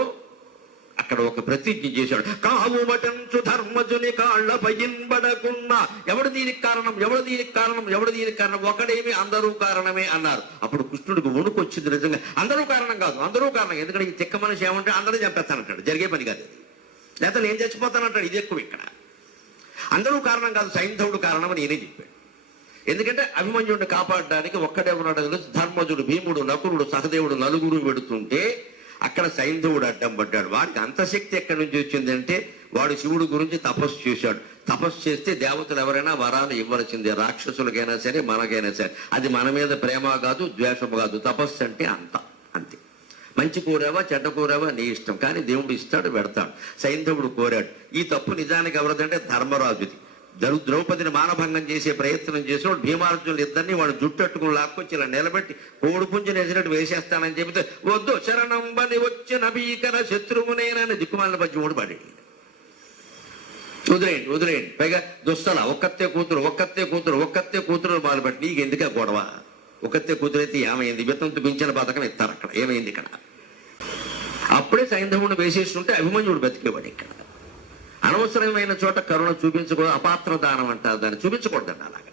అక్కడ ఒక ప్రతిజ్ఞ చేశాడు. కావు మటంచు ధర్మజుని కాళ్ళ పయ్యింబడకున్నా. ఎవడు దీనికి కారణం, ఎవడు దీనికి కారణం, ఎవడు దీనికి కారణం, ఒకడేమి అందరూ కారణమే అన్నారు. అప్పుడు కృష్ణుడికి వణుకు వచ్చింది. నిజంగా అందరూ కారణం కాదు, అందరూ కారణం. ఎందుకంటే ఈ తిక్క మనిషి ఏమంటే అందరూ చంపేస్తానంటాడు, జరిగే పని కాదు అది. లేకపోతే నేను చచ్చిపోతానంటాడు, ఇది ఎక్కువ. ఇక్కడ అందరూ కారణం కాదు, సైంధవుడు కారణం అని నేనే చెప్పాడు. ఎందుకంటే అభిమన్యుడిని కాపాడడానికి ఒక్కడే ఉన్నాడు. ధర్మజుడు, భీముడు, నకులుడు, సహదేవుడు నలుగురు పెడుతుంటే అక్కడ సైంధవుడు అడ్డం పడ్డాడు. వాడికి అంతశక్తి ఎక్కడి నుంచి వచ్చిందంటే వాడు శివుడు గురించి తపస్సు చేశాడు. తపస్సు చేస్తే దేవతలు ఎవరైనా వరాలు ఇవ్వాల్సిందే, రాక్షసులకైనా సరే మనకైనా సరే. అది మన మీద ప్రేమ కాదు, ద్వేషము కాదు. తపస్సు అంటే అంతే. మంచి కోరావా చెడ్డ కోరావా నీ ఇష్టం, కానీ దేవుడు ఇస్తాడు పెడతాడు. సైంధవుడు కోరాడు. ఈ తప్పు నిజానికి ఎవరిదంటే ధర్మరాజుది. ద్రౌపదిని మానభంగం చేసే ప్రయత్నం చేసినప్పుడు భీమార్జునులు ఇద్దరిని వాడు జుట్టట్టుకుని లాక్కొచ్చి ఇలా నిలబెట్టి కోడి పుంజుని వేసినట్టు వేసేస్తానని చెబితే వద్దు శరణంబని వచ్చిన భీకర శత్రువునేనని దిక్కుమాలిన పద్యం కూడా పాడాడు. వదిలేయండి. పైగా దుస్తల ఒక్కతే కూతురు మొదలుపెట్టి నీకు ఎందుకే గొడవ, ఒక్కతే కూతురు అయితే ఏమైంది, వితంతు పింఛన పథకం ఇస్తారు అక్కడ, ఏమైంది ఇక్కడ. అప్పుడే సైంధవుడిని వేసేస్తుంటే అభిమన్యుడు బతికేవాడు. ఇక్కడ అనవసరమైన చోట కరుణ చూపించకూడదు, అపాత్ర దానం అంటారు, దాన్ని చూపించకూడదండి. అలాగా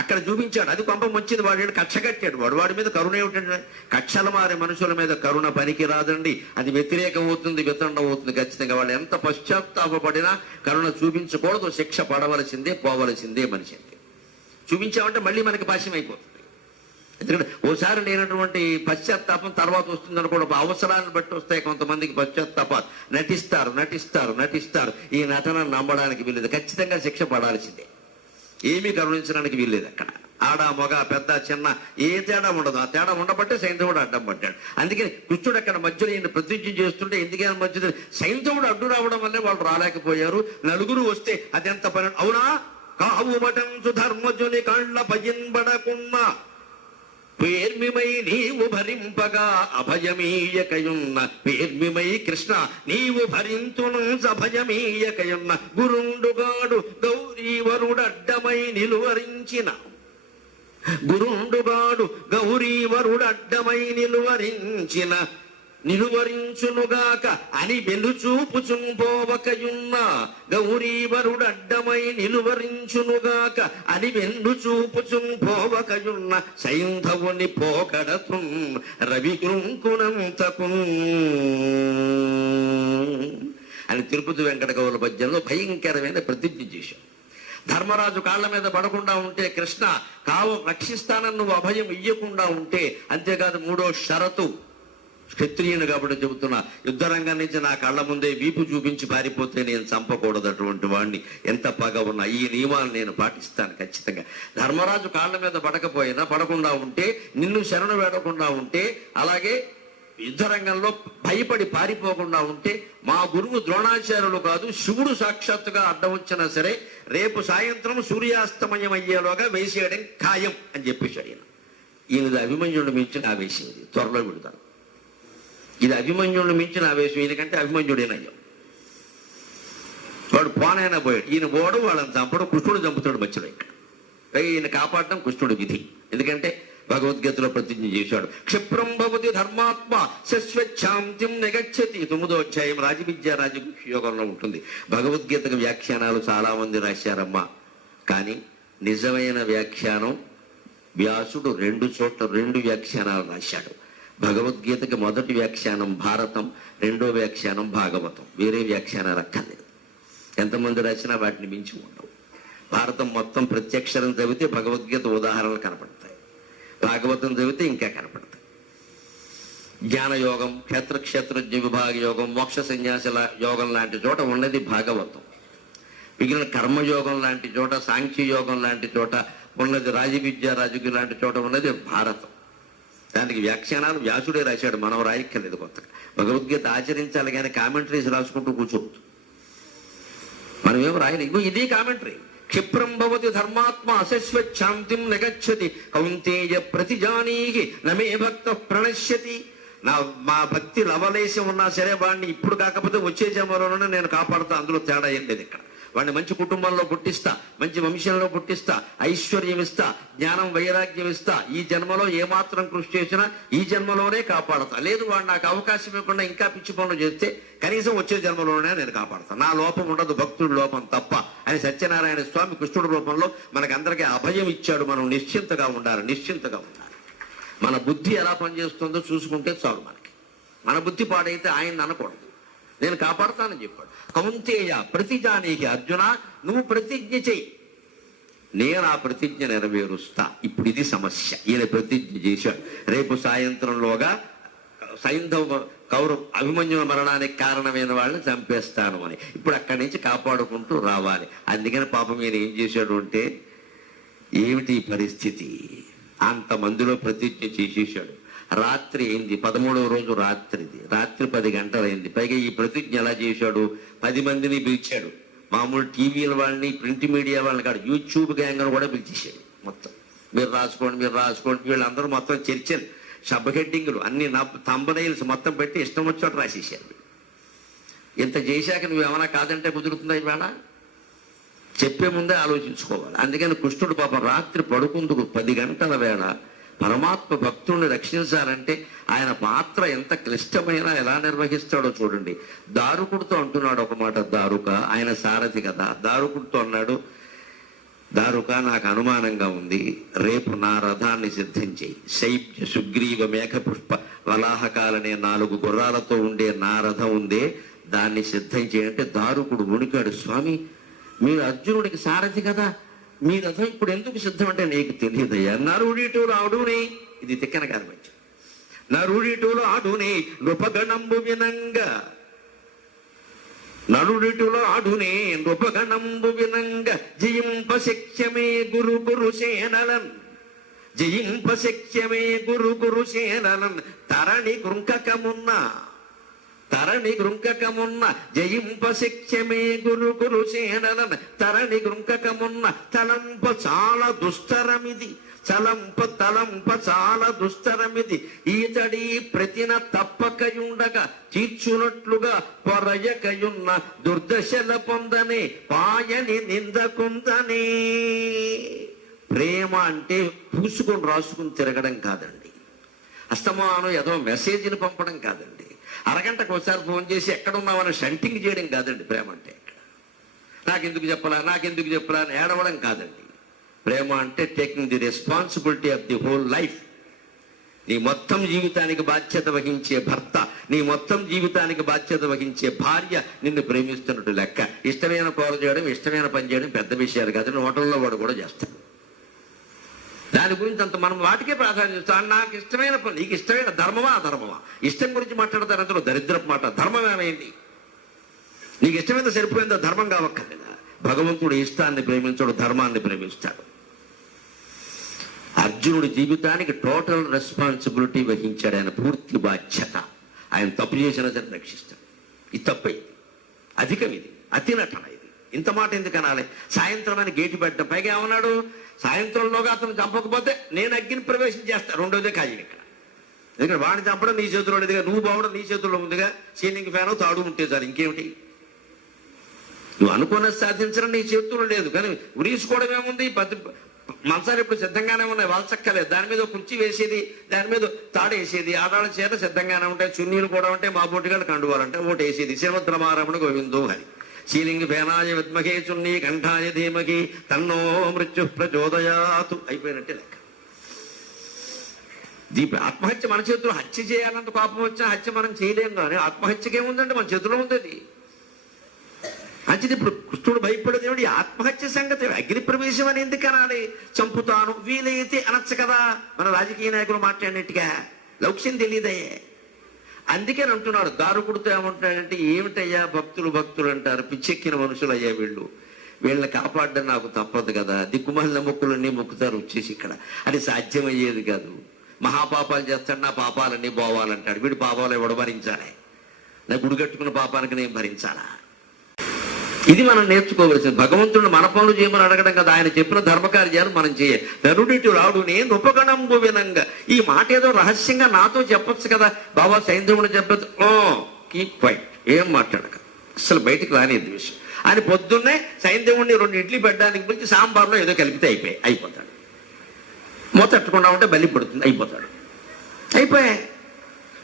అక్కడ చూపించాడు, అది కొంప వచ్చింది. వాడు కక్ష కట్టాడు. వాడి మీద కరుణ ఏమిటంటే కక్షలు మారే మనుషుల మీద కరుణ పనికి రాదండి, అది వ్యతిరేకం అవుతుంది, వితండం అవుతుంది ఖచ్చితంగా. వాళ్ళు ఎంత పశ్చాత్తాపడినా కరుణ చూపించకూడదు, శిక్ష పడవలసిందే, పోవలసిందే మనిషి. చూపించామంటే మళ్ళీ మనకి భాష్యం అయిపోతుంది. ఎందుకంటే ఓసారి లేనటువంటి పశ్చాత్తాపం తర్వాత వస్తుంది అనుకోవడం, అవసరాలను బట్టి వస్తాయి కొంతమందికి పశ్చాత్తాపాలు. నటిస్తారు. ఈ నటన నమ్మడానికి వీల్లేదు, ఖచ్చితంగా శిక్ష పడాల్సిందే, ఏమీ కరుణించడానికి వీల్లేదు. అక్కడ ఆడ మగ పెద్ద చిన్న ఏ తేడా ఉండదు. ఆ తేడా ఉండబట్టే సైంధవుడు అడ్డం పడ్డాడు. అందుకని కృష్ణుడు అక్కడ మధ్యలో ఈయన ప్రతిజ్ఞ చేస్తుంటే ఎందుకైనా మధ్యలో సైంధవుడు అడ్డు రావడం వల్లే వాళ్ళు రాలేకపోయారు. నలుగురు వస్తే అదెంత పని. అవునా, కావు మటంచు ధర్మజుని కాళ్ళ పయ్యింబడకున్నా పేర్మిమై నీవు భరింపగా అభయమీయకయున్న. పేర్మిమై కృష్ణ నీవు భరింతును అభయమీయకయున్న. గురుండుగాడు గౌరీవరుడడ్డమై నిలువరించిన. నిలువరించునుగాక అని వెన్నుచూపుచుంపోవకయున్న. గౌరీవరుడడ్డమై నిలువరించునుగాక అని వెన్నుచూపుచుంపోవకయున్న. సైంధవుని పోకడతు రవి కృంకునంతకు అని తిరుపతి వెంకట గౌల పద్యంలో భయంకరమైన ప్రతిజ్ఞ చేశాడు. ధర్మరాజు కాళ్ళ మీద పడకుండా ఉంటే కృష్ణ రక్షిస్తానని నువ్వు అభయం ఇయ్యకుండా ఉంటే, అంతేకాదు 3వ షరతు, క్షత్రియుని కాబట్టి చెబుతున్నా, యుద్ధరంగం నుంచి నా కళ్ళ ముందే వీపు చూపించి పారిపోతే నేను చంపకూడదు అటువంటి వాడిని, ఎంత పగ ఉన్నా. ఈ నియమాలు నేను పాటిస్తాను ఖచ్చితంగా. ధర్మరాజు కాళ్ళ మీద పడకుండా ఉంటే, నిన్ను శరణు వేడకుండా ఉంటే, అలాగే యుద్ధరంగంలో భయపడి పారిపోకుండా ఉంటే, మా గురువు ద్రోణాచార్యులు కాదు శివుడు సాక్షాత్తుగా అడ్డం వచ్చినా సరే రేపు సాయంత్రం సూర్యాస్తమయం అయ్యేలోగా వేసేయడం ఖాయం అని చెప్పేశాడు. ఈయనది అభిమన్యుడిని మించిన ఆవేశం, ఇది త్వరలో విడుదల. ఇది అభిమన్యుడిని మించిన ఆవేశం, ఈయనకంటే అభిమన్యుడేనయ్యాం. వాడు పోనైనా పోయాడు, ఈయన పోవడు, వాళ్ళని చంపడం, కృష్ణుడు చంపుతాడు మధ్యలో. ఇక్కడ ఈయన కాపాడడం కృష్ణుడి విధి. ఎందుకంటే భగవద్గీతలో ప్రతిజ్ఞ చేశాడు, క్షిప్రం భవతి ధర్మాత్మ శశ్వచ్ఛాంతిం నిగచ్చతి. 9వ అధ్యాయం రాజవిద్య రాజగుహ్య యోగంలో ఉంటుంది. భగవద్గీతకు వ్యాఖ్యానాలు చాలా మంది రాశారమ్మా, కానీ నిజమైన వ్యాఖ్యానం వ్యాసుడు 2 చోట్ల 2 వ్యాఖ్యానాలు రాశాడు. భగవద్గీతకి మొదటి వ్యాఖ్యానం భారతం, 2వ వ్యాఖ్యానం భాగవతం. వేరే వ్యాఖ్యానాలు అక్కర్లేదు. ఎంతమంది రాసినా వాటిని మించి ఉండవు. భారతం మొత్తం ప్రత్యక్షరం చదివితే భగవద్గీత ఉదాహరణలు కనపడతాయి, భాగవతం చదివితే ఇంకా కనపడతాయి. జ్ఞానయోగం, క్షేత్రజ్ఞ విభాగ యోగం, మోక్ష సన్యాసుల యోగం లాంటి చోట ఉన్నది భాగవతం. మిగిలిన కర్మయోగం లాంటి చోట, సాంఖ్యయోగం లాంటి చోట ఉన్నది, రాజవిద్య రాజకీయ లాంటి చోట ఉన్నది భారతం. దానికి వ్యాఖ్యానాలు వ్యాసుడే రాశాడు, మనం రాయక్కర్లేదు కొత్తగా. భగవద్గీత ఆచరించాలి కానీ కామెంటరీస్ రాసుకుంటూ కూర్చోవద్దు. మనమేం రాయలేదు, ఇది కామెంటరీ. క్షిప్రం భవతి ధర్మాత్మ అశశ్వశాంతిం నగచ్చతి కౌంతేయ ప్రతిజానీహి నమే భక్త ప్రణశ్యతి. మా భక్తి లవలేశం ఉన్నా సరే వాడిని ఇప్పుడు కాకపోతే వచ్చే జన్మలోనే నేను కాపాడుతా, అందులో తేడా ఏం లేదు. ఇక్కడ వాడిని మంచి కుటుంబంలో పుట్టిస్తా, మంచి వంశంలో పుట్టిస్తా, ఐశ్వర్యం ఇస్తా, జ్ఞానం వైరాగ్యం ఇస్తా. ఈ జన్మలో ఏమాత్రం కృషి చేసినా ఈ జన్మలోనే కాపాడుతా. లేదు వాడు నాకు అవకాశం ఇవ్వకుండా ఇంకా పిచ్చి పనులు చేస్తే కనీసం వచ్చే జన్మలోనే నేను కాపాడుతా. నా లోపం ఉండదు, భక్తుడి లోపం తప్ప అని సత్యనారాయణ స్వామి కృష్ణుడి రూపంలో మనకందరికీ అభయం ఇచ్చాడు. మనం నిశ్చింతగా ఉండాలి, నిశ్చింతగా ఉండాలి. మన బుద్ధి ఎలా పనిచేస్తుందో చూసుకుంటే చాలు. మన బుద్ధి పాడైతే ఆయన అనకూడదు, నేను కాపాడుతానని చెప్పాడు. కౌంతేయ ప్రతిజానీకి, అర్జున నువ్వు ప్రతిజ్ఞ చెయ్యి, నేను ఆ ప్రతిజ్ఞ నెరవేరుస్తా. ఇప్పుడు ఇది సమస్య. ఈయన ప్రతిజ్ఞ చేశాడు, రేపు సాయంత్రంలోగా సైంధవ కౌరవ అభిమన్యుల మరణానికి కారణమైన వాళ్ళని చంపేస్తాను అని. ఇప్పుడు అక్కడి నుంచి కాపాడుకుంటూ రావాలి. అందుకని పాపం ఈయన ఏం చేశాడు అంటే, ఏమిటి పరిస్థితి, అంతమందిలో ప్రతిజ్ఞ చేసేసాడు. రాత్రి అయింది, 13వ రోజు రాత్రిది, రాత్రి 10 గంటలైంది. పైగా ఈ ప్రతిజ్ఞ ఎలా చేశాడు, 10 మందిని పిలిచాడు. మామూలు టీవీల వాళ్ళని, ప్రింట్ మీడియా వాళ్ళని కాదు, యూట్యూబ్ గ్యాంగ్ కూడా పిలిచేసాడు. మొత్తం మీరు రాసుకోండి, మీరు రాసుకోండి. వీళ్ళందరూ మొత్తం చర్చలు, సబ్ హెడ్డింగ్లు అన్ని థంబ్నెయిల్స్ మొత్తం పెట్టి ఇష్టం వచ్చాడు రాసేసారు. ఇంత చేశాక నువ్వేమన్నా కాదంటే కుదురుతుందా? ఇవాళ చెప్పే ముందే ఆలోచించుకోవాలి. అందుకని కృష్ణుడు పాపం రాత్రి పడుకుందుకు 10 గంటల వేళ పరమాత్మ భక్తుడిని రక్షించాలంటే ఆయన పాత్ర ఎంత క్లిష్టమైన ఎలా నిర్వహిస్తాడో చూడండి. దారుకుడితో అంటున్నాడు ఒక మాట, దారుక ఆయన సారథి కదా, దారుకుడితో అన్నాడు, దారుక నాకు అనుమానంగా ఉంది, రేపు నా రథాన్ని సిద్ధం చేయి. శైబ్య సుగ్రీవ మేఘ పుష్ప వలాహకాలనే 4 గుర్రాలతో ఉండే నా రథం ఉందే, దాన్ని సిద్ధం చేయంటే దారుకుడు వణికాడు. స్వామి మీరు అర్జునుడికి సారథి కదా, మీ రథం ఇప్పుడు ఎందుకు సిద్ధం అంటే, నీకు తెలియదయ్యా. నరుడిటూలు ఆడునే, ఇది తిక్కన గారి మంచి, నరుడిటూలు ఆడునే నృపగణంబు వినంగా, నరుడిటులో ఆడునే నృపగణంబు వినంగా, జయింప శక్యమే గురు గురు సేనలన్, జయింప శక్యమే గురు గురు సేనలన్, తరణి కృంకకమున్న, తరణి గృంకకమున్న, జయింప శక్యమే గురు గురు సేనలన్, తరణి గృంకకమున్న, తలంప చాలా దుస్తరమిది, తలంప చాలా దుస్తరమిది, ఈతడి ప్రతిన తప్పకయుండగా తీర్చునట్లుగా పొరయకయున్న, దుర్దశల పొందనే పాయని నిందకుందనే. ప్రేమ అంటే పూసుకొని రాసుకుని తిరగడం కాదండి, అస్తమానం ఏదో మెసేజ్ని పంపడం కాదండి, అరగంటకు ఒకసారి ఫోన్ చేసి ఎక్కడున్నామని షంటింగ్ చేయడం కాదండి ప్రేమ అంటే. నాకెందుకు చెప్పలా అని ఏడవడం కాదండి. ప్రేమ అంటే taking the responsibility of the whole life. నీ మొత్తం జీవితానికి బాధ్యత వహించే భర్త, నీ మొత్తం జీవితానికి బాధ్యత వహించే భార్య నిన్ను ప్రేమిస్తున్నట్టు లెక్క. ఇష్టమైన కూర చేయడం, ఇష్టమైన పని చేయడం పెద్ద విషయాలు కాదు, హోటల్లో వాడు కూడా చేస్తాడు. దాని గురించి అంత మనం వాటికే ప్రాధాన్యత ఇస్తాం. నాకు ఇష్టమైన పని, నీకు ఇష్టమైన ధర్మమా అధర్మమా, ఇష్టం గురించి మాట్లాడతారు అందులో దరిద్రపు మాట. ధర్మం ఏమైంది, నీకు ఇష్టమైన సరిపోయిందో, ధర్మం కావక్కర్లేదా? భగవంతుడు ఇష్టాన్ని ప్రేమించాడు, ధర్మాన్ని ప్రేమిస్తాడు. అర్జునుడి జీవితానికి టోటల్ రెస్పాన్సిబిలిటీ వహించాడు ఆయన, పూర్తి బాధ్యత. ఆయన తప్పు చేసినా సరే రక్షిస్తాడు. ఇది తప్పైంది, అధికం, ఇది అతి నటన. ఇది ఇంత మాట ఎందుకు అనాలి? సాయంత్రం అని గేటు పెట్టడం, పైగా ఏమన్నాడు, సాయంత్రంలోగా అతను చంపకపోతే నేను అగ్ని ప్రవేశం చేస్తా. రెండోదే ఖాయం ఇక్కడ. ఎందుకంటే వాడిని చంపడం నీ చేతిలో ఉండేదిగా, నువ్వు బావడం నీ చేతుల్లో ఉందిగా. సీలింగ్ ఫ్యాన్ తాడు ఉంటే సార్, ఇంకేమిటి? నువ్వు అనుకున్నది సాధించడం నీ చేతుల్లో లేదు, కానీ ఉరీసుకోవడం ఏముంది? మంచాలు ఇప్పుడు సిద్ధంగానే ఉన్నాయి, వాళ్ళచక్కలేదు. దాని మీద కుర్చీ వేసేది, దాని మీద తాడు వేసేది, ఆడాళ్ళ చీర సిద్ధంగానే ఉంటాయి, చున్నీలు కూడా ఉంటాయి, మా బొట్టుగాళ్ళు కండువాలంటే ఒకటి వేసేది. శ్రీమద్రమారమణ గోవిందో హరి. శ్రీలింగ ఫేనాయ విద్మహే చున్నీ కంఠాయ ధీమహి తన్నో మృత్యు ప్రచోదయాతు. అయిపోయినట్టే లెక్క. ఆత్మహత్య మన చేతిలో, హత్య చేయాలంత కోపం వచ్చినా హత్య మనం చేయలేం, కానీ ఆత్మహత్యకేముందంటే మన చేతిలో ఉంది అది. మంచిది. ఇప్పుడు కృష్ణుడు భయపడేది ఏమిటి? ఆత్మహత్య సంగతి. అగ్ని ప్రవేశం అని ఎందుకు అనాలి? చంపుతాను వీలైతే అనొచ్చు కదా. మన రాజకీయ నాయకులు మాట్లాడినట్టుగా లౌక్యం తెలియదయ్యే. అందుకని అంటున్నాడు దారుకుడితో. ఏమంటాడంటే, ఏమిటయ్యా భక్తులు అంటారు, పిచ్చెక్కిన మనుషులు అయ్యా వీళ్ళు. వీళ్ళని కాపాడడం నాకు తప్పదు కదా, దిక్కుమాలిన మొక్కులన్నీ మొక్కుతారు వచ్చేసి ఇక్కడ, అది సాధ్యమయ్యేది కాదు. మహాపాపాలు చేస్తాడు, నా పాపాలన్నీ పోవాలంటాడు. వీడు పాపాలు ఎవడు భరించాలి? నా గుడి కట్టుకున్న పాపానికి నేను భరించాలా? ఇది మనం నేర్చుకోవలసింది. భగవంతుడు మన పనులు చేయమని అడగడం కదా, ఆయన చెప్పిన ధర్మకార్యాలు మనం చేయాలి. నరుడిటు రాడు నేను ఉపగణంబు వినంగా. ఈ మాట ఏదో రహస్యంగా నాతో చెప్పొచ్చు కదా, బాబా సైంధవుని చెప్పచ్చు. కీప్ క్వైట్, ఏం మాట్లాడక, అసలు బయటికి రానిది విషయం అని పొద్దున్నే సైంధవుడిని 2 ఇడ్లీ పెట్టడానికి పిలిచి సాంబార్లో ఏదో కలిపితే అయిపోతాడు. మొత్తట్టుకుండా ఉంటే బలి పడుతుంది, అయిపోయాయి.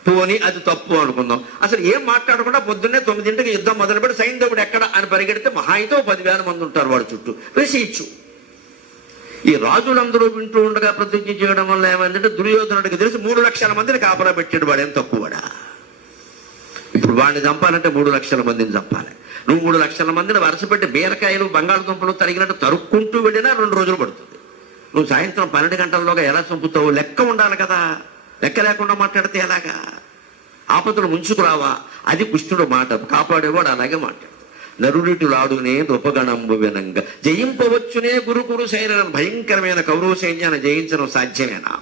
పోని అది తప్పు అనుకుందాం. అసలు ఏం మాట్లాడకుండా పొద్దున్నే 9ంటికి యుద్ధం మొదలుపెట్టి సైంధవుడు ఎక్కడ అని పరిగెడితే మహా అయితే 10,000 మంది ఉంటారు వాడు చుట్టూ, వేసేయచ్చు. ఈ రాజులందరూ వింటూ ఉండగా ప్రతిజ్ఞ చేయడం వల్ల ఏమైందంటే దుర్యోధనుడికి తెలిసి 3 లక్షల మందిని కాపలా పెట్టాడు. వాడు ఏం తక్కువడా? ఇప్పుడు వాడిని చంపాలంటే 3 లక్షల మందిని చంపాలి. నువ్వు 3 లక్షల మందిని వరుసపెట్టి బీరకాయలు బంగాళదుంపలు తరిగినట్టు తరుక్కుంటూ వెళ్ళినా 2 రోజులు పడుతుంది. నువ్వు సాయంత్రం 12 గంటల్లోగా ఎలా చంపుతావు? లెక్క ఉండాలి కదా, లెక్క లేకుండా మాట్లాడితే ఎలాగా? ఆపదలు ముంచుకురావా? అది కృష్ణుడు మాట. కాపాడేవాడు అలాగే మాట్లాడు. నరుడిటు లాడునే ఉపగణంబు వినంగా జయింపవచ్చునే గురుకురు సైన్యం. భయంకరమైన కౌరవ సైన్యాన్ని జయించడం సాధ్యమేనా?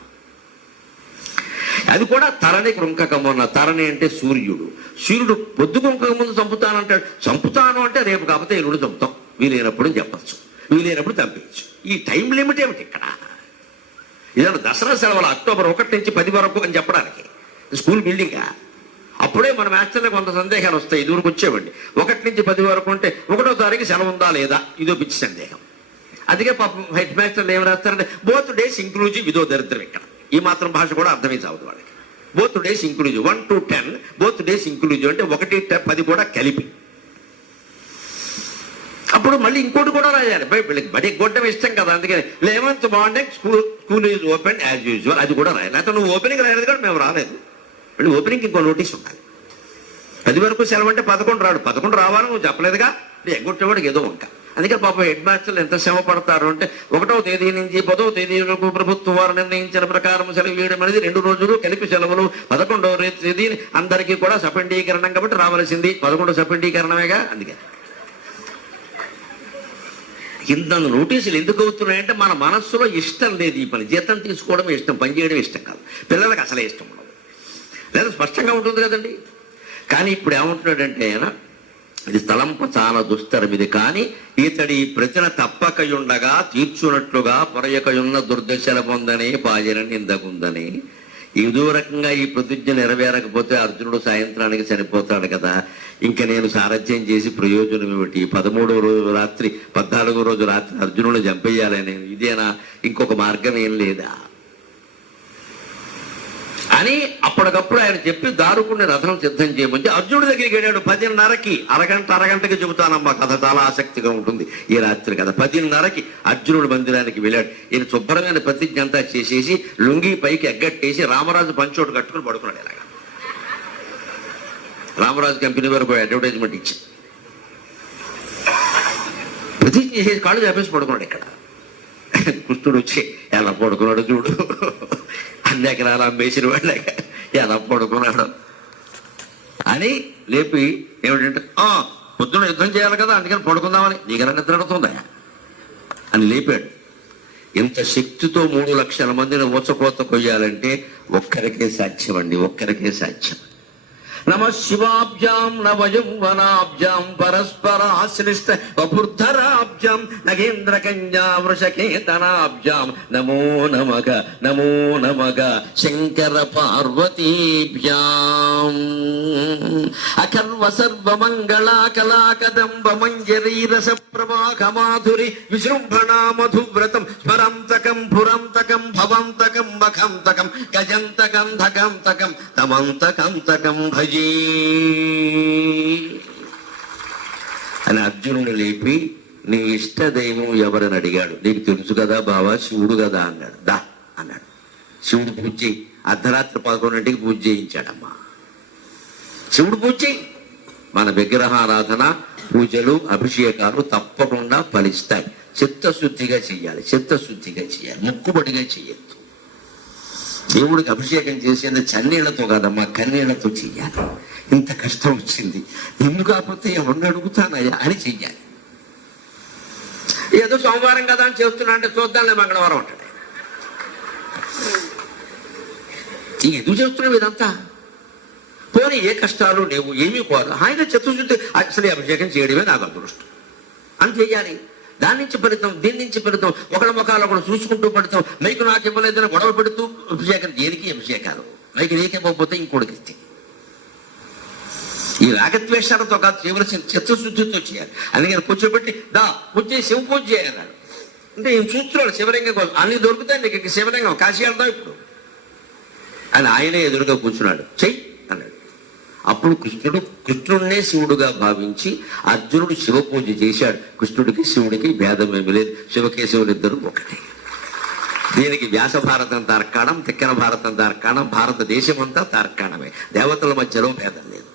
అది కూడా తరణి కృంకకమున్న. తరణి అంటే సూర్యుడు. సూర్యుడు పొద్దు కృంకక ముందు చంపుతానంటాడు. చంపుతాను అంటే రేపు కాకపోతే ఎల్లుండి చంపుతాం, వీలైనప్పుడు చెప్పచ్చు, వీలైనప్పుడు చంపేయచ్చు. ఈ టైం లిమిట్ ఏమిటి ఇక్కడ? ఇదన్నా దసరా సెలవులు అక్టోబర్ 1 నుంచి 10 వరకు అని చెప్పడానికి స్కూల్ బిల్డింగా? అప్పుడే మన మాస్టర్లో కొంత సందేహాలు వస్తాయి. ఇదివరకు వచ్చేవండి 1 నుంచి 10 వరకు ఉంటే 1వ తారీఖు సెలవు ఉందా లేదా, ఇదో పిచ్చి సందేహం. అందుకే పాపం హెడ్ మాస్టర్లు ఏం రాస్తారంటే బోత్ డేస్ ఇంక్లూజివ్. ఇదో దరిద్రం ఇక్కడ. ఈ మాత్రం భాష కూడా అర్థమే చావదు వాళ్ళకి. Both days inclusive, 1 to 10 both days inclusive అంటే 1, 10 కూడా కలిపి. అప్పుడు మళ్ళీ ఇంకోటి కూడా రాయాలి. వీళ్ళకి బడి గొడ్డం ఇష్టం కదా, అందుకని 11th morning school is open as usual అది కూడా రాయాలి. అయితే నువ్వు ఓపెనింగ్ రాయలేదు కూడా మేము రాలేదు. మళ్ళీ ఓపెనింగ్ ఇంకో నోటీస్ ఉండాలి. 10 వరకు సెలవు అంటే 11 రాడు. 11 రావాలని నువ్వు చెప్పలేదుగా, ఎగ్గొట్టేవాడికి ఏదో వంక. అందుకే పాప హెడ్ మాస్టర్లు ఎంత శ్రమ పడతారు అంటే 1వ తేదీ నుంచి 10వ తేదీ వరకు ప్రభుత్వం వారు నిర్ణయించిన ప్రకారం సెలవు వేయడం అనేది 2 రోజులు కలిపి సెలవులు. 11వ తేదీ అందరికీ కూడా సపండీకరణం కాబట్టి రావాల్సింది. 11 సపండీకరణమేగా. అందుకే ఇంత నోటీసులు ఎందుకు అవుతున్నాయంటే మన మనస్సులో ఇష్టం లేదు ఈ పని. జీతం తీసుకోవడం ఇష్టం, పని చేయడం ఇష్టం కాదు. పిల్లలకు అసలే ఇష్టం ఉండదు, లేదా స్పష్టంగా ఉంటుంది కదండి. కానీ ఇప్పుడు ఏమంటున్నాడంటే ఆయన, ఇది స్థలంపు చాలా దుస్తరం ఇది, కానీ ఈతడి ప్రతిన తప్పకయుండగా తీర్చున్నట్లుగా పొరయకయున్న దుర్దశల పొందని పాజన నిందకుందని. ఇదో రకంగా ఈ ప్రతిజ్ఞ నెరవేరకపోతే అర్జునుడు సాయంత్రానికి చనిపోతాడు కదా, ఇంకా నేను సారథ్యం చేసి ప్రయోజనం ఏమిటి? 13వ రోజు రాత్రి 14వ రోజు రాత్రి అర్జునుడు చంపేయాలి నేను, ఇదేనా? ఇంకొక మార్గం ఏం లేదా అని అప్పటికప్పుడు ఆయన చెప్పి దారుకుని రథం సిద్ధం చేయమని అర్జునుడి దగ్గరికి వెళ్ళాడు. 10:30కి అరగంటకి చెబుతానమ్మా కథ, చాలా ఆసక్తిగా ఉంటుంది ఈ రాత్రి కథ. 10:30కి అర్జునుడి మందిరానికి వెళ్ళాడు. ఈయన శుభ్రమైన ప్రతిజ్ఞ అంతా చేసేసి లుంగి పైకి ఎగ్గట్టేసి రామరాజు పంచోటు కట్టుకుని పడుకున్నాడు. ఇలాగా రామరాజు కంపెనీ వరకు అడ్వర్టైజ్మెంట్ ఇచ్చి ప్రతిజ్ఞ చేసేసి కాళ్ళు చేపేసి పడుకున్నాడు. ఇక్కడ కృష్ణుడు వచ్చి ఎలా పడుకున్నాడు చూడు, అన్ని ఎకరాలు అమ్మేసిన వాళ్ళగా ఎలా పడుకున్నాడు అని లేపి ఏమిటంటే పొద్దున్న యుద్ధం చేయాలి కదా అందుకని పడుకుందామని. నీకన్నా నిద్ర అడుగుతుందా అని లేపాడు. ఇంత శక్తితో 3 లక్షల మందిని ఊచకోత కొయ్యాలంటే ఒక్కరికే సాధ్యం అండి, ఒక్కరికే సాధ్యం. నమ శివాభ్యాం నవయౌవనాభ్యాం పరస్పరాశ్లిష్ట వపుర్ధరాభ్యాం నగేంద్ర కన్యా వృషకేతనాభ్యాం నమో నమగ శంకర పార్వతీభ్యాం అకర్వ సర్వమంగళా కళాకదంబ మంజరీరస ప్రవాహ మాధురి విజృంభణా మధువ్రతం స్మరంతకం పురంతకం భవంతకం మఖంతకం గజంతకంధకంతకం తమంతకంతకం భజ అని అర్జునుని లేపి నీ ఇష్ట దైవం ఎవరని అడిగాడు. నీకు తెలుసు కదా బావా, శివుడు కదా అన్నాడు. దా అన్నాడు. శివుడు పూజ చేయి. అర్ధరాత్రి 11ంటికి పూజ చేయించాడమ్మా. శివుడు పూజ చేయి. మన విగ్రహారాధన, పూజలు, అభిషేకాలు తప్పకుండా ఫలిస్తాయి. చిత్తశుద్ధిగా చెయ్యాలి, ముక్కుబడిగా చెయ్యొద్దు. దేవుడికి అభిషేకం చేసేది చన్నీళ్లతో కాదమ్మా, కన్నీళ్లతో చెయ్యాలి. ఇంత కష్టం వచ్చింది ఎందుకు కాకపోతే ఎవరిని అడుగుతానయ్యా అని చెయ్యాలి. ఏదో సోమవారం కదా అని చేస్తున్నా అంటే చూద్దాంలే మంగళవారం అంటాడు. ఎందుకు చేస్తున్నావు ఇదంతా? పోనీ ఏ కష్టాలు లేవు, ఏమీ కోరు, ఆయన చతుర్శుద్ధి అసలు అభిషేకం చేయడమే నాకు అదృష్టం అని చెయ్యాలి. దాని నుంచి ఫలితం, దీని నుంచి ఫలితం, ఒకళ్ళ ముఖాలు ఒకళ్ళు చూసుకుంటూ పడతాం. మైకు నాకు ఇవ్వలేదని గొడవ పెడుతూ అభిషేకం. దేనికి అభిషేకాలు? మైకు నీకేమకపోతే ఇంకోటికి ఇస్తే. ఈ రాగద్వేషాలతో కాదు చేయవలసిన చిత్తశుద్ధితో చేయాలి. అందుకని కూర్చోబెట్టి పూజ శివ పూజ చేయాలన్నాడు. అంటే ఈయన చూస్తున్నాడు శివలింగం కోసం. అన్ని దొరుకుతాయి నీకు, శివలింగం కాశీ వెళ్దాం ఇప్పుడు అని ఆయనే ఎదురుగా కూర్చున్నాడు. చెయ్యి అన్నాడు. అప్పుడు కృష్ణుడినే శివుడుగా భావించి అర్జునుడు శివ పూజ చేశాడు. కృష్ణుడికి శివుడికి భేదం ఏమి లేదు. శివకేశవులిద్దరూ ఒకటే. దీనికి వ్యాస భారతం తార్కాణం, తిక్కన భారతం తార్కాణం, భారతదేశం అంతా తార్కాణమే. దేవతల మధ్యలో భేదం లేదు.